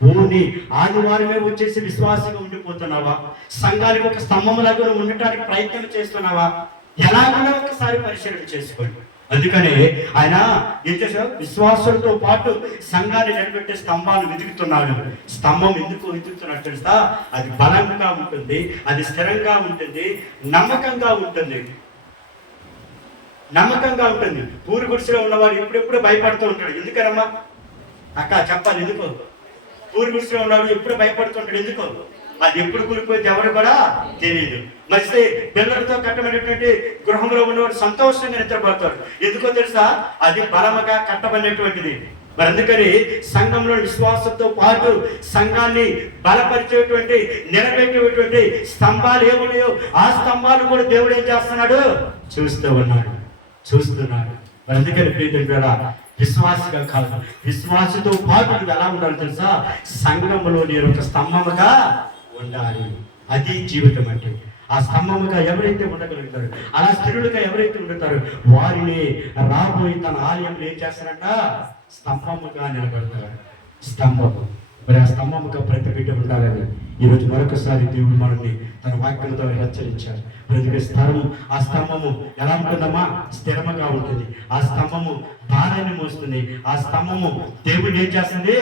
ఓన్లీ ఆదివారమే వచ్చేసి విశ్వాసంగా ఉండిపోతున్నావా? సంఘానికి ఒక స్తంభంలాగా నువ్వు ఉండటానికి ప్రయత్నం చేస్తున్నావా? ఎలాగైనా ఒకసారి పరిశీలన చేసుకోండి. అందుకనే ఆయన ఏం చేశాడు? విశ్వాసులతో పాటు సంఘాన్ని నిలబెట్టే స్తంభాలు వెతుకుతున్నాడు. స్తంభం ఎందుకు వెతుకుతున్నాడు తెలుసా? అది బలంగా ఉంటుంది, అది స్థిరంగా ఉంటుంది, నమ్మకంగా ఉంటుంది. నమ్మకంగా ఉంటుంది. పూరి గుడిసెలో ఉన్నవాడు ఎప్పుడెప్పుడు భయపడుతూ ఉంటాడు. ఎందుకనమ్మా అక్క చెప్పాలి? ఎందుకు పూరి గుడిసెలో ఉన్నాడు ఎప్పుడు భయపడుతుంటాడు? ఎందుకు? అది ఎప్పుడు కూలిపోతే ఎవరు కూడా తెలియదు. మరి పిల్లలతో కట్టబడినటువంటి గృహంలో ఉన్నవాడు సంతోషంగా నిద్రపోతాడు. ఎందుకో తెలుసా? అది బలముగా కట్టబడినటువంటిది. మరి అందుకని సంఘంలో విశ్వాసంతో పాటు సంఘాన్ని బలపరిచేటువంటి నిలబెట్టేటువంటి స్తంభాలు ఏమున్నాయో ఆ స్తంభాలు కూడా దేవుడు ఏం చేస్తున్నాడు? చూస్తున్నాడు. మరి అందుకని ప్రియమైన విశ్వాసగా కాదు, విశ్వాసతో పాటు నువ్వు ఎలా ఉండాలి తెలుసా? సంఘంలో నేను ఒక స్తంభముగా ఉండాలి. అది జీవితం అంటే. ఆ స్తంభముగా ఎవరైతే ఉండగలుగుతారు, అలా స్థిరులుగా ఎవరైతే ఉంటారో వారిని రాబోయి తన ఆలయంలో ఏం చేస్తారంట? స్తంభముగా నిలబడతారు. స్తంభము. మరి ఆ స్తంభముగా ప్రతి బిడ్డ ఉండాలని ఈరోజు మరొకసారి దేవుడు మనల్ని తన వాక్యంతో హెచ్చరించారు. ప్రతి స్థలము ఆ స్తంభము ఎలా ఉంటుందమ్మా? స్థిరముగా ఉంటుంది. ఆ స్తంభము భారాన్ని మోస్తుంది. ఆ స్తంభము దేవుడిని ఏం చేస్తుంది?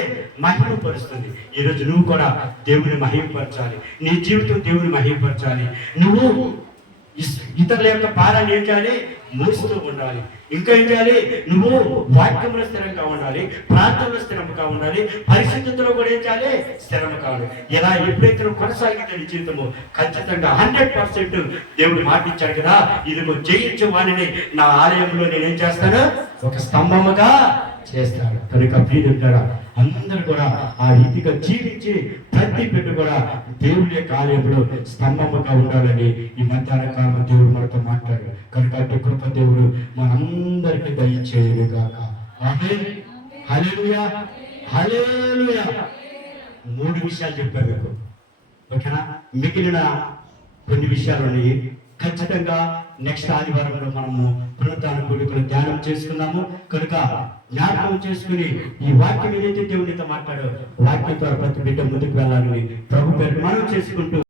మహిమపరుస్తుంది. ఈరోజు నువ్వు కూడా దేవుని మహిమపరచాలి. నీ జీవితం దేవుని మహిమపరచాలి. నువ్వు ఇతరుల యొక్క భారాన్ని ఏం చేయాలి? మోస్తూ ఉండాలి. ఇంకా ఏం చేయాలి? నువ్వు వాక్యంలో స్థిరంగా ఉండాలి, ప్రార్థనలో స్థిరంగా ఉండాలి, పరిశుద్ధతలో కూడా ఏం చేయాలి? స్థిరంగా కావాలి. ఇలా ఎప్పుడైతే నువ్వు కొనసాగితే నీ జీవితము ఖచ్చితంగా 100% దేవుడు మాటిచ్చాడు కదా, ఇదిగో జయించే వాడిని నా ఆలయంలో నేనేం చేస్తాను? ఒక స్తంభముగా చేస్తాడు. కనుక ప్రియులారా, అందరూ కూడా ఆ రీతిగా జీవించి ప్రతి బిడ్డ కూడా దేవుడి యొక్క ఆలయంలో స్తంభముగా ఉండాలని ఈ మధ్యాహ్న కాలం దేవుడు మనతో మాట్లాడారు. కనుక అటు కృప దేవుడు మనందరికీ దయచేయుగాక. ఆమేన్. హల్లెలూయా, హల్లెలూయా. 3 విషయాలు చెప్పాను మీకు, ఓకేనా? మిగిలిన కొన్ని విషయాలు ఉన్నాయి. ఖచ్చితంగా నెక్స్ట్ ఆదివారంలో మనము పునరుత్థాన కూడికలు ధ్యానం చేసుకున్నాము. కనుక జ్ఞాపకం చేసుకుని ఈ వాక్యం ఏదైతే దేవునితో మాట్లాడో వాక్యం ద్వారా ప్రతి బిడ్డ ముందుకు వెళ్ళాలని ప్రభు పేరు మనం చేసుకుంటూ